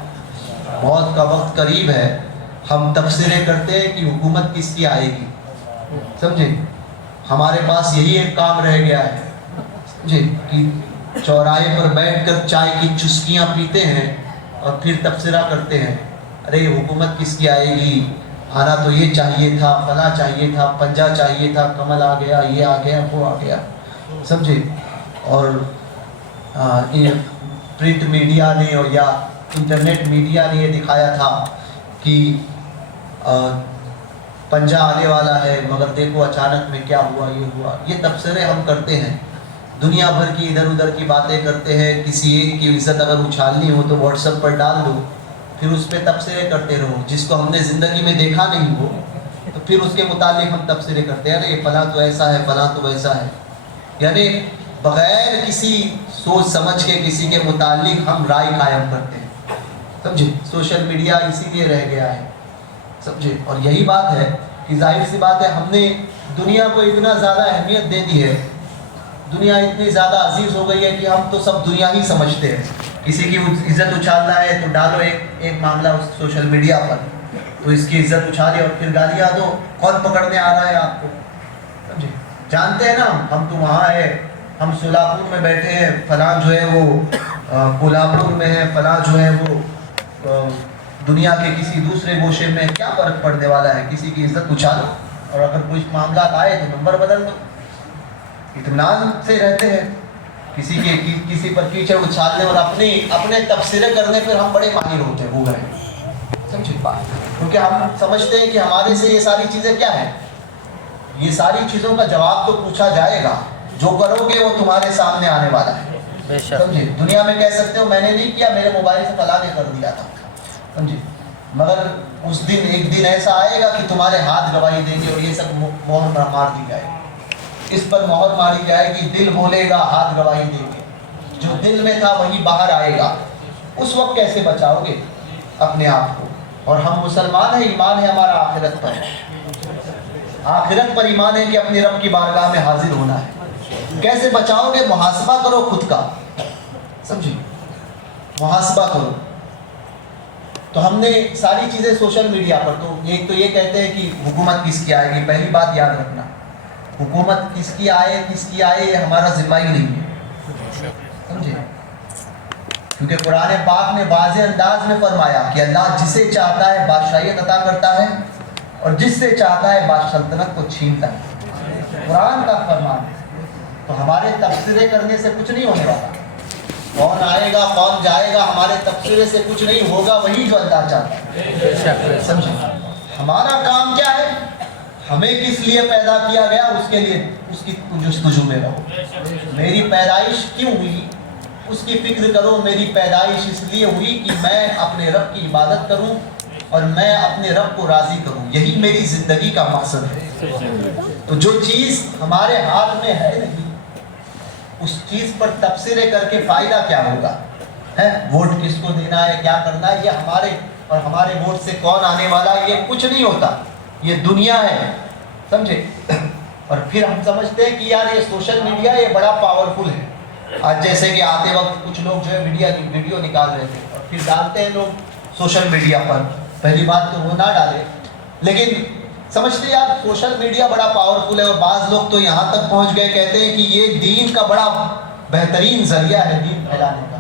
موت کا وقت قریب ہے، ہم تبصرے کرتے ہیں کہ حکومت کس کی آئے گی، سمجھے؟ ہمارے پاس یہی ایک کام رہ گیا ہے، سمجھے، کہ چوراہے پر بیٹھ کر چائے کی چسکیاں پیتے ہیں اور پھر تبصرہ کرتے ہیں، ارے یہ حکومت کس کی آئے گی، آنا تو یہ چاہیے تھا، فلاں چاہیے تھا، پنجہ چاہیے تھا، کمل آ گیا، یہ آ گیا، وہ آ گیا، سمجھے؟ اور پرنٹ میڈیا نے اور یا انٹرنیٹ میڈیا نے یہ دکھایا تھا کہ پنجہ آنے والا ہے، مگر دیکھو اچانک میں کیا ہوا، یہ ہوا۔ یہ تبصرے ہم کرتے ہیں، دنیا بھر کی ادھر ادھر کی باتیں کرتے ہیں، کسی ایک کی عزت اگر اچھالنی ہو تو واٹس ایپ پر ڈال دو، پھر اس پہ تبصرے کرتے رہو۔ جس کو ہم نے زندگی میں دیکھا نہیں ہو تو پھر اس کے متعلق ہم تبصرے کرتے ہیں، یہ فلاں تو ایسا ہے، فلاں تو ویسا ہے، یعنی بغیر کسی سوچ سمجھ کے کسی کے متعلق ہم رائے قائم کرتے ہیں، سمجھے؟ سوشل میڈیا اسی لیے رہ گیا ہے، سمجھے؟ اور یہی بات ہے کہ ظاہر سی بات ہے ہم نے دنیا کو اتنا زیادہ اہمیت دے دی ہے، دنیا اتنی زیادہ عزیز ہو گئی ہے کہ ہم تو سب دنیا ہی سمجھتے ہیں۔ کسی کی عزت اچھالنا ہے تو ڈالو ایک معاملہ اس سوشل میڈیا پر، تو اس کی عزت اچھالے اور پھر گالیاں دو، کون پکڑنے آ رہا ہے آپ کو، سمجھے؟ جانتے ہیں نا ہم تو وہاں ہے، ہم سولاپور میں بیٹھے ہیں، فلاں جو ہے وہ کولہاپور میں ہے، فلاں جو ہے وہ دنیا کے کسی دوسرے گوشے میں، کیا فرق پڑنے والا ہے؟ کسی کی عزت اچھالو اور اگر کوئی معاملات آئے تو نمبر بدل دو، اطمینان سے رہتے ہیں۔ کسی پر کیچڑ اچھالنے اور اپنے تبصرے کرنے پر ہم بڑے ماہر ہوتے ہو گئے، سمجھے بات؟ کیونکہ ہم سمجھتے ہیں کہ ہمارے سے یہ ساری چیزیں کیا ہیں، یہ ساری چیزوں کا جواب تو پوچھا جائے گا، جو کرو گے وہ تمہارے سامنے آنے والا ہے، سمجھے؟ دنیا میں کہہ سکتے ہو میں نے نہیں کیا، میرے موبائل سے فلاں نے کر دیا تھا، سمجھے؟ مگر اس دن ایک دن ایسا آئے گا کہ تمہارے ہاتھ گواہی دیں گے اور یہ سب مہر مار دی جائے گی، اس پر مہر ماری جائے گی، دل بولے گا، ہاتھ گواہی دیں گے، جو دل میں تھا وہی باہر آئے گا۔ اس وقت کیسے بچاؤ گے اپنے آپ کو؟ اور ہم مسلمان ہیں، ایمان ہے ہمارا آخرت پر، آخرت پر ایمان ہے کہ اپنے رب کی بارگاہ میں حاضر ہونا ہے۔ کیسے بچاؤ گے؟ محاسبہ کرو خود کا، سمجھے؟ محاسبہ کرو۔ تو ہم نے ساری چیزیں سوشل میڈیا پر، تو یہ کہتے ہیں کہ حکومت کس کی آئے گی، پہلی بات یاد رکھنا، حکومت کس کی آئے یہ ہمارا ذمہ ہی نہیں ہے، سمجھے؟ کیونکہ قرآن پاک نے واضح انداز میں فرمایا کہ اللہ جسے چاہتا ہے بادشاہیت عطا کرتا ہے اور جس سے چاہتا ہے سلطنت کو چھینتا ہے، قرآن کا فرمان ہے۔ تو ہمارے تبصرے کرنے سے کچھ نہیں ہونے والا، کون آئے گا کون جائے گا، ہمارے تبصرے سے کچھ نہیں ہوگا، وہی جو اللہ چاہتا ہے، سمجھے؟ ہمارا کام کیا ہے؟ ہمیں کس لیے پیدا کیا گیا اس کے لیے اس کی جستجو میں رہو. میری پیدائش کیوں ہوئی اس کی فکر کرو. میری پیدائش اس لیے ہوئی کہ میں اپنے رب کی عبادت کروں اور میں اپنے رب کو راضی کروں. یہی میری زندگی کا مقصد ہے. تو جو چیز ہمارے ہاتھ میں ہے نہیں اس چیز پر تبصرے کر کے فائدہ کیا ہوگا؟ ہے ووٹ کس کو دینا ہے، کیا کرنا ہے، یہ ہمارے اور ہمارے ووٹ سے کون آنے والا ہے، یہ کچھ نہیں ہوتا. یہ دنیا ہے، سمجھے. اور پھر ہم سمجھتے ہیں کہ یار یہ سوشل میڈیا یہ بڑا پاورفل ہے. آج جیسے کہ آتے وقت کچھ لوگ جو ہے ویڈیو نکال رہے تھے اور پھر ڈالتے ہیں لوگ سوشل میڈیا پر. پہلی بات تو وہ نہ ڈالے، لیکن سمجھتے ہیں آپ سوشل میڈیا بڑا پاورفل ہے. اور بعض لوگ تو یہاں تک پہنچ گئے، کہتے ہیں کہ یہ دین کا بڑا بہترین ذریعہ ہے دین پھیلانے کا.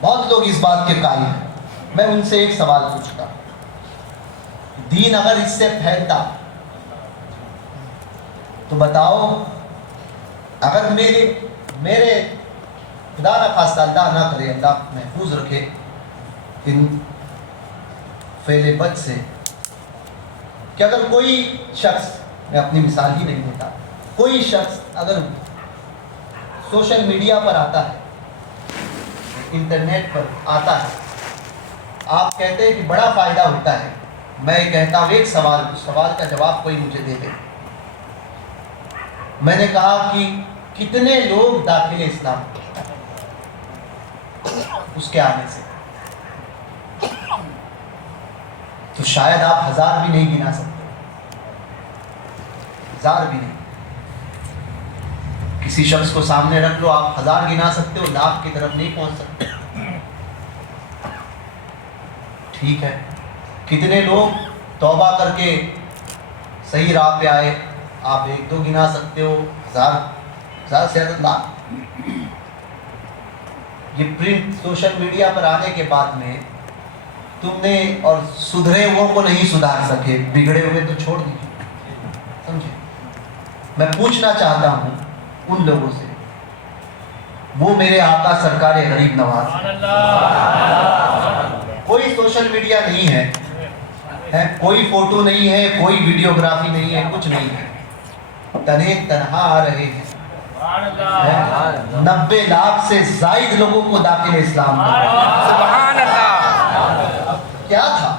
بہت لوگ اس بات کے قائل ہیں. میں ان سے ایک سوال پوچھتا، دین اگر اس سے پھیلتا تو بتاؤ، اگر میرے خدا نہ خواستہ اللہ نہ کرے، اللہ محفوظ رکھے ان فعل بد سے، کہ اگر کوئی شخص، میں اپنی مثال ہی نہیں دیتا، کوئی شخص اگر سوشل میڈیا پر آتا ہے، انٹرنیٹ پر آتا ہے، آپ کہتے ہیں کہ بڑا فائدہ ہوتا ہے. میں کہتا ہوں ایک سوال، اس سوال کا جواب کوئی مجھے دے دے. میں نے کہا کہ کتنے لوگ داخل اسلام اس کے آنے سے؟ تو شاید آپ 1000 بھی نہیں گنا سکتے. 1000 بھی نہیں. کسی شخص کو سامنے رکھ لو، آپ 1000 گنا سکتے ہو، لاکھ کی طرف نہیں پہنچ سکتے. ٹھیک ہے، کتنے لوگ توبہ کر کے صحیح راہ پہ آئے، آپ 1-2 گنا سکتے ہو. 1000 سے زیادہ لاکھ. یہ پرنٹ سوشل میڈیا پر آنے کے بعد میں تم نے اور سدھرے ہوئے کو نہیں سدھار سکے، بگڑے ہوئے تو چھوڑ دیجیے. سمجھے. میں پوچھنا چاہتا ہوں ان لوگوں سے، وہ میرے آقا سرکار غریب نواز، کوئی سوشل میڈیا نہیں ہے، کوئی فوٹو نہیں ہے، کوئی ویڈیوگرافی نہیں ہے، کچھ نہیں ہے، تنہے تنہا آ رہے ہیں. 90 لاکھ سے زائد لوگوں کو داخل اسلام میں. سبحان اللہ. کیا تھا،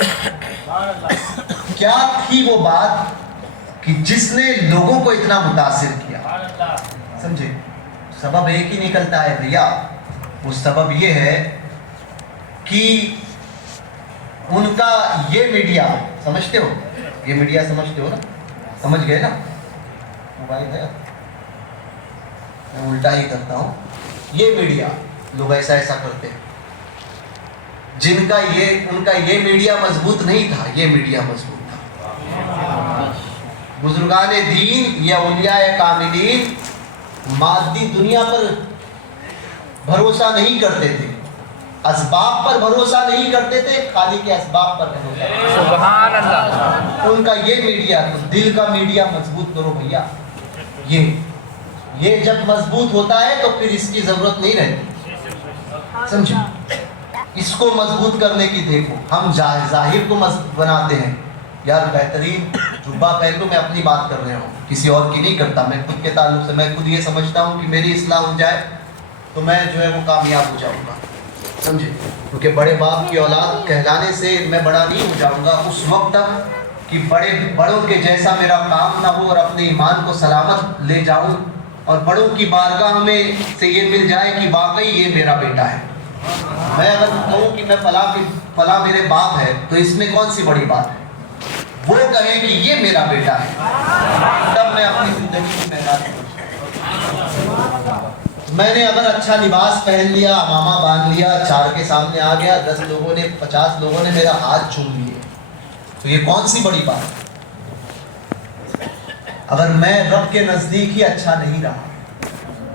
کیا تھی وہ بات کہ جس نے لوگوں کو اتنا متاثر کیا؟ سمجھے. سبب ایک ہی نکلتا ہے بھیا. وہ سبب یہ ہے کہ ان کا یہ میڈیا، سمجھتے ہو یہ میڈیا، سمجھتے ہو نا، سمجھ گئے نا. موبائل ہے، میں الٹا ہی کرتا ہوں. یہ میڈیا لوگ ایسا کرتے ہیں جن کا ان کا یہ میڈیا مضبوط نہیں تھا، یہ میڈیا مضبوط تھا. بزرگان دین یا اولیاء کاملین مادی دنیا پر بھروسہ نہیں کرتے تھے، اسباب پر بھروسہ نہیں کرتے تھے، خالی کے اسباب پر بھروسہ. سبحان اللہ. ان کا یہ میڈیا، تو دل کا میڈیا مضبوط کرو بھیا. یہ جب مضبوط ہوتا ہے تو پھر اس کی ضرورت نہیں رہتی. سمجھے. اس کو مضبوط کرنے کی دیکھو. ہم ظاہر کو مضبوط بناتے ہیں، یار بہترین جبہ پہن لو. میں اپنی بات کر رہا ہوں، کسی اور کی نہیں کرتا. میں خود کے تعلق سے میں خود یہ سمجھتا ہوں کہ میری اصلاح ہو جائے تو میں جو ہے وہ کامیاب ہو جاؤں گا. سمجھے. کیونکہ بڑے باپ کی اولاد کہلانے سے میں بڑا نہیں ہو جاؤں گا اس وقت تک کہ بڑوں کے جیسا میرا کام نہ ہو اور اپنے ایمان کو سلامت لے جاؤں اور بڑوں کی بارگاہ میں سے یہ مل جائے کہ واقعی یہ میرا بیٹا ہے. میں اگر کہوں کہ میں فلاں میرے باپ ہے تو اس میں کون سی بڑی بات ہے؟ وہ کہیں کہ یہ میرا بیٹا ہے، تب میں اپنی زندگی کی محنت. میں نے اگر اچھا لباس پہن لیا، امامہ باندھ لیا، 4 کے سامنے آ گیا، 10 لوگوں نے 50 لوگوں نے میرا ہاتھ چوم لیے، تو یہ کون سی بڑی بات ہے؟ اگر میں رب کے نزدیک ہی اچھا نہیں رہا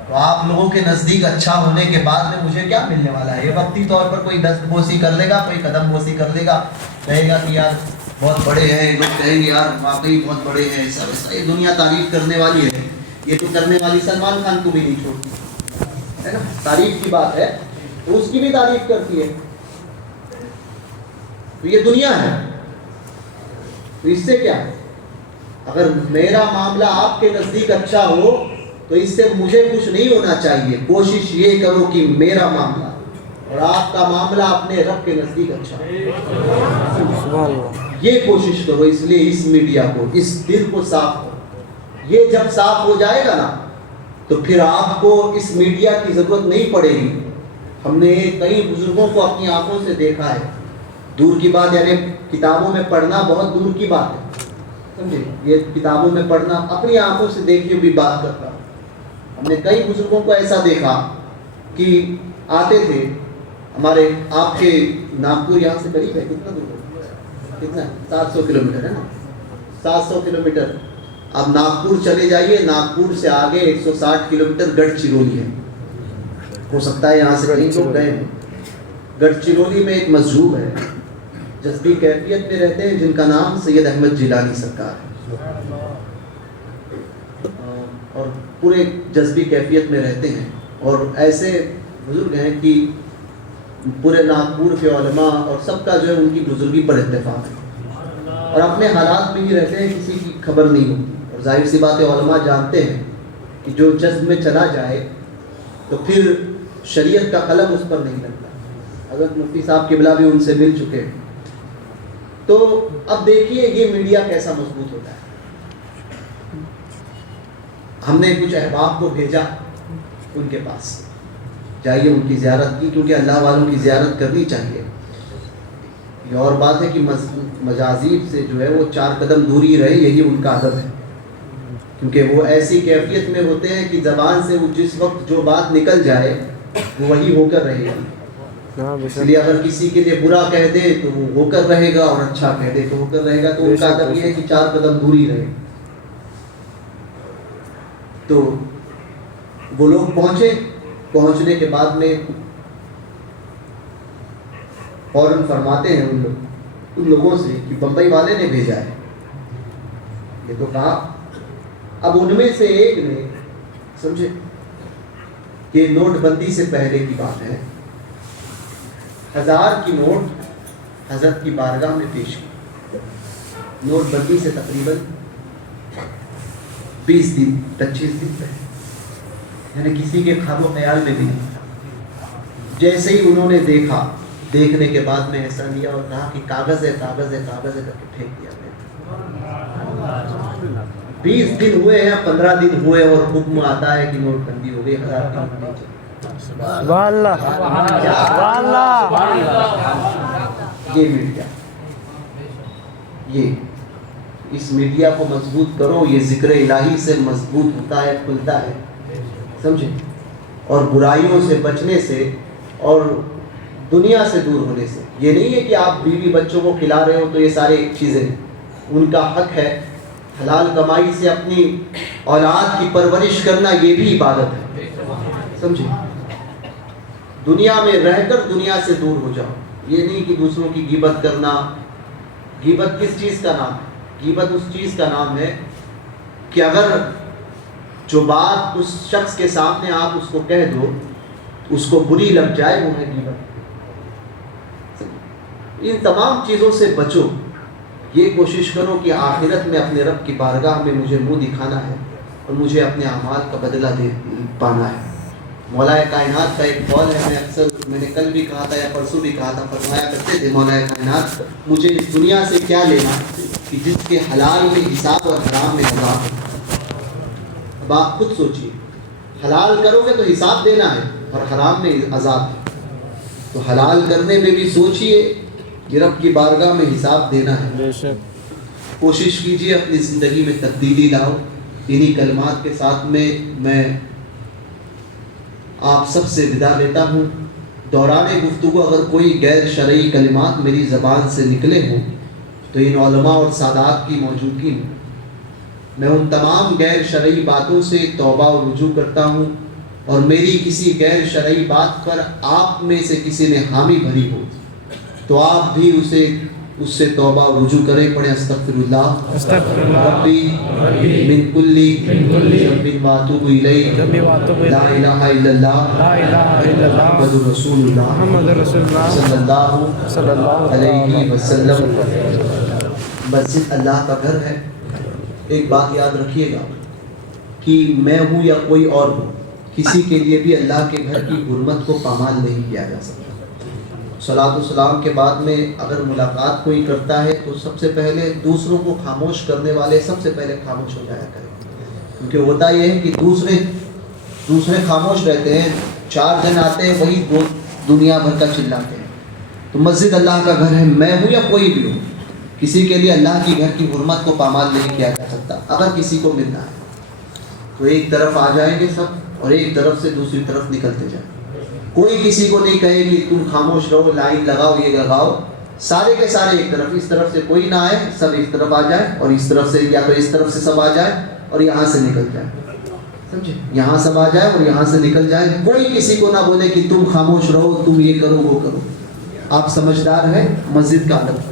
تو آپ لوگوں کے نزدیک اچھا ہونے کے بعد میں مجھے کیا ملنے والا ہے؟ یہ وقتی طور پر کوئی دست بوسی کر لے گا، کوئی قدم بوسی کر لے گا، کہے گا کہ یار بہت بڑے ہیں، لوگ کہیں گے یار واقعی بہت بڑے ہیں، ایسا ویسا. یہ دنیا تعریف کرنے والی ہے. یہ تو کرنے والی سلمان خان کو بھی نہیں چھوڑتی ہے نا. تعریف کی بات ہے تو اس کی بھی تعریف کرتی ہے. تو یہ دنیا ہے، تو اس سے کیا ہے؟ اگر میرا معاملہ آپ کے نزدیک اچھا ہو تو اس سے مجھے کچھ نہیں ہونا چاہیے. کوشش یہ کرو کہ میرا معاملہ اور آپ کا معاملہ اپنے رب کے نزدیک اچھا ہو. یہ کوشش کرو. اس لیے اس میڈیا کو, اس دل کو صاف کرو. یہ جب صاف ہو جائے گا نا تو پھر آپ کو اس میڈیا کی ضرورت نہیں پڑے گی. ہم نے کئی بزرگوں کو اپنی آنکھوں سے دیکھا ہے. دور کی بات, یعنی کتابوں میں پڑھنا بہت دور کی بات ہے, سمجھے. یہ کتابوں میں پڑھنا, اپنی آنکھوں سے دیکھی بھی بات کرتا ہوں. ہم نے کئی بزرگوں کو ایسا دیکھا کہ آتے تھے ہمارے, آپ کے ناگپور یہاں سے قریب ہے, کتنا دور ہے, کتنا 700 کلومیٹر ہے نا, 700 کلومیٹر. اب ناگپور چلے جائیے, ناگپور سے آگے 160 کلومیٹر گڑھ چرولی ہے. ہو سکتا ہے یہاں سے کہیں لوگ گئے ہیں. گڑھ چرولی میں ایک مذہوب ہے, جذبی کیفیت میں رہتے ہیں, جن کا نام سید احمد جیلانی سرکار ہے, اور پورے جذبی کیفیت میں رہتے ہیں. اور ایسے بزرگ ہیں کہ پورے ناگپور کے علماء اور سب کا جو ہے ان کی بزرگی پر اتفاق ہے, اور اپنے حالات میں ہی رہتے ہیں, کسی کی خبر نہیں ہوتی. اور ظاہر سی بات ہے, علماء جانتے ہیں کہ جو جذب میں چلا جائے تو پھر شریعت کا قلم اس پر نہیں لگتا. حضرت مفتی صاحب قبلہ بھی ان سے مل چکے ہیں. تو اب دیکھیے یہ میڈیا کیسا مضبوط ہوتا ہے. ہم نے کچھ احباب کو بھیجا ان کے پاس, جائیے ان کی زیارت کی, کیونکہ اللہ والوں کی زیارت کرنی چاہیے. یہ اور بات ہے کہ مجازیب سے جو ہے وہ 4 قدم دوری رہے, یہی ان کا ادب ہے. کیونکہ وہ ایسی کیفیت میں ہوتے ہیں کہ زبان سے وہ جس وقت جو بات نکل جائے وہ وہی ہو کر رہے گا. اس لیے اگر کسی کے لیے برا کہہ دے تو وہ ہو کر رہے گا, اور اچھا کہہ دے تو ہو کر رہے گا. تو ان کا ادب یہ ہے کہ 4 قدم دوری رہے. تو وہ لوگ پہنچے. پہنچنے کے بعد میں فوراً فرماتے ہیں ان لوگوں سے کہ بمبئی والے نے بھیجا ہے. یہ تو کہا. اب ان میں سے ایک نے, سمجھے, یہ نوٹ بندی سے پہلے کی بات ہے, 1000 کی نوٹ حضرت کی بارگاہ میں پیش کی. نوٹ بندی سے تقریباً 20 دن 25 دن پہلے, یعنی کسی کے خواب و خیال میں بھی نہیں تھا. جیسے ہی انہوں نے دیکھا, دیکھنے کے بعد میں ایسا لیا اور کہا کہ کاغذ ہے کاغذ ہے کاغذ ہے کر کے پھینک دیا. 20 دن ہوئے ہیں, 15 دن ہوئے اور حکم آتا ہے کہ نوٹ بندی ہو گئی. 1000 کی نوٹ نہیں چلی. سبحان اللہ, سبحان اللہ. یہ میڈیا, یہ اس میڈیا کو مضبوط کرو. یہ ذکر الہی سے مضبوط ہوتا ہے, کھلتا ہے, سمجھے. اور برائیوں سے بچنے سے اور دنیا سے دور ہونے سے. یہ نہیں ہے کہ آپ بیوی بچوں کو کھلا رہے ہو تو یہ ساری چیزیں ان کا حق ہے. حلال کمائی سے اپنی اولاد کی پرورش کرنا یہ بھی عبادت ہے, سمجھے. دنیا میں رہ کر دنیا سے دور ہو جاؤ. یہ نہیں کہ دوسروں کی غیبت کرنا. غیبت کس چیز کا نام ہے؟ غیبت اس چیز کا نام ہے کہ اگر جو بات اس شخص کے سامنے آپ اس کو کہہ دو, اس کو بری لگ جائے, وہ ہے غیبت. ان تمام چیزوں سے بچو. یہ کوشش کرو کہ آخرت میں اپنے رب کی بارگاہ میں مجھے منہ دکھانا ہے اور مجھے اپنے اعمال کا بدلہ پانا ہے. مولا کائنات کا ایک قول ہے, میں نے کل بھی کہا تھا یا پرسوں بھی کہا تھا, فرمایا کرتے تھے مولا کائنات مجھے اس دنیا سے کیا لینا کہ جس کے حلال میں حساب اور حرام میں عذاب ہے. اب آپ خود سوچئے, حلال کرو گے تو حساب دینا ہے اور حرام میں عذاب ہے. تو حلال کرنے میں بھی سوچئے کہ رب کی بارگاہ میں حساب دینا ہے. کوشش کیجئے اپنی زندگی میں تبدیلی لاؤ. انہی کلمات کے ساتھ میں آپ سب سے ودا لیتا ہوں. دوران گفتگو اگر کوئی غیر شرعی کلمات میری زبان سے نکلے ہوں تو ان علماء اور سادات کی موجودگی میں میں ان تمام غیر شرعی باتوں سے توبہ و رجوع کرتا ہوں. اور میری کسی غیر شرعی بات پر آپ میں سے کسی نے حامی بھری ہو تو آپ بھی اس سے توبہ و رجوع کریں. پڑھیں استغفر اللہ ربی من کلی ذنب واتوب الیہ لا الہ الا اللہ محمد رسول اللہ صلی اللہ علیہ وسلم. مسجد اللہ کا گھر ہے. ایک بات یاد رکھیے گا کہ میں ہوں یا کوئی اور ہو، کسی کے لیے بھی اللہ کے گھر کی حرمت کو پامال نہیں کیا جا سکتا۔ صلاۃ و سلام کے بعد میں اگر ملاقات کوئی کرتا ہے تو سب سے پہلے دوسروں کو خاموش کرنے والے سب سے پہلے خاموش ہو جایا کریں، کیونکہ ہوتا یہ ہے کہ دوسرے خاموش رہتے ہیں، 4 جن آتے ہیں وہی دنیا بھر کا چلاتے ہیں۔ تو مسجد اللہ کا گھر ہے، میں ہوں یا کوئی بھی ہو، کسی کے لیے اللہ کی گھر کی حرمت کو پامال نہیں کیا جا سکتا۔ اگر کسی کو ملنا ہے تو ایک طرف آ جائیں گے سب اور ایک طرف سے دوسری طرف نکلتے جائیں۔ کوئی کسی کو نہیں کہے کہ تم خاموش رہو، لائن لگاؤ، یہ لگاؤ، سارے کے سارے ایک طرف، اس طرف سے کوئی نہ آئے، سب ایک طرف آ جائے، اور اس طرف سے یا تو اس طرف سے سب آ جائے اور یہاں سے نکل جائے، سمجھے؟ یہاں سب آ جائے اور یہاں سے نکل جائے، کوئی کسی کو نہ بولے کہ تم خاموش رہو، تم یہ کرو وہ کرو۔ آپ سمجھدار ہیں، مسجد کا ادب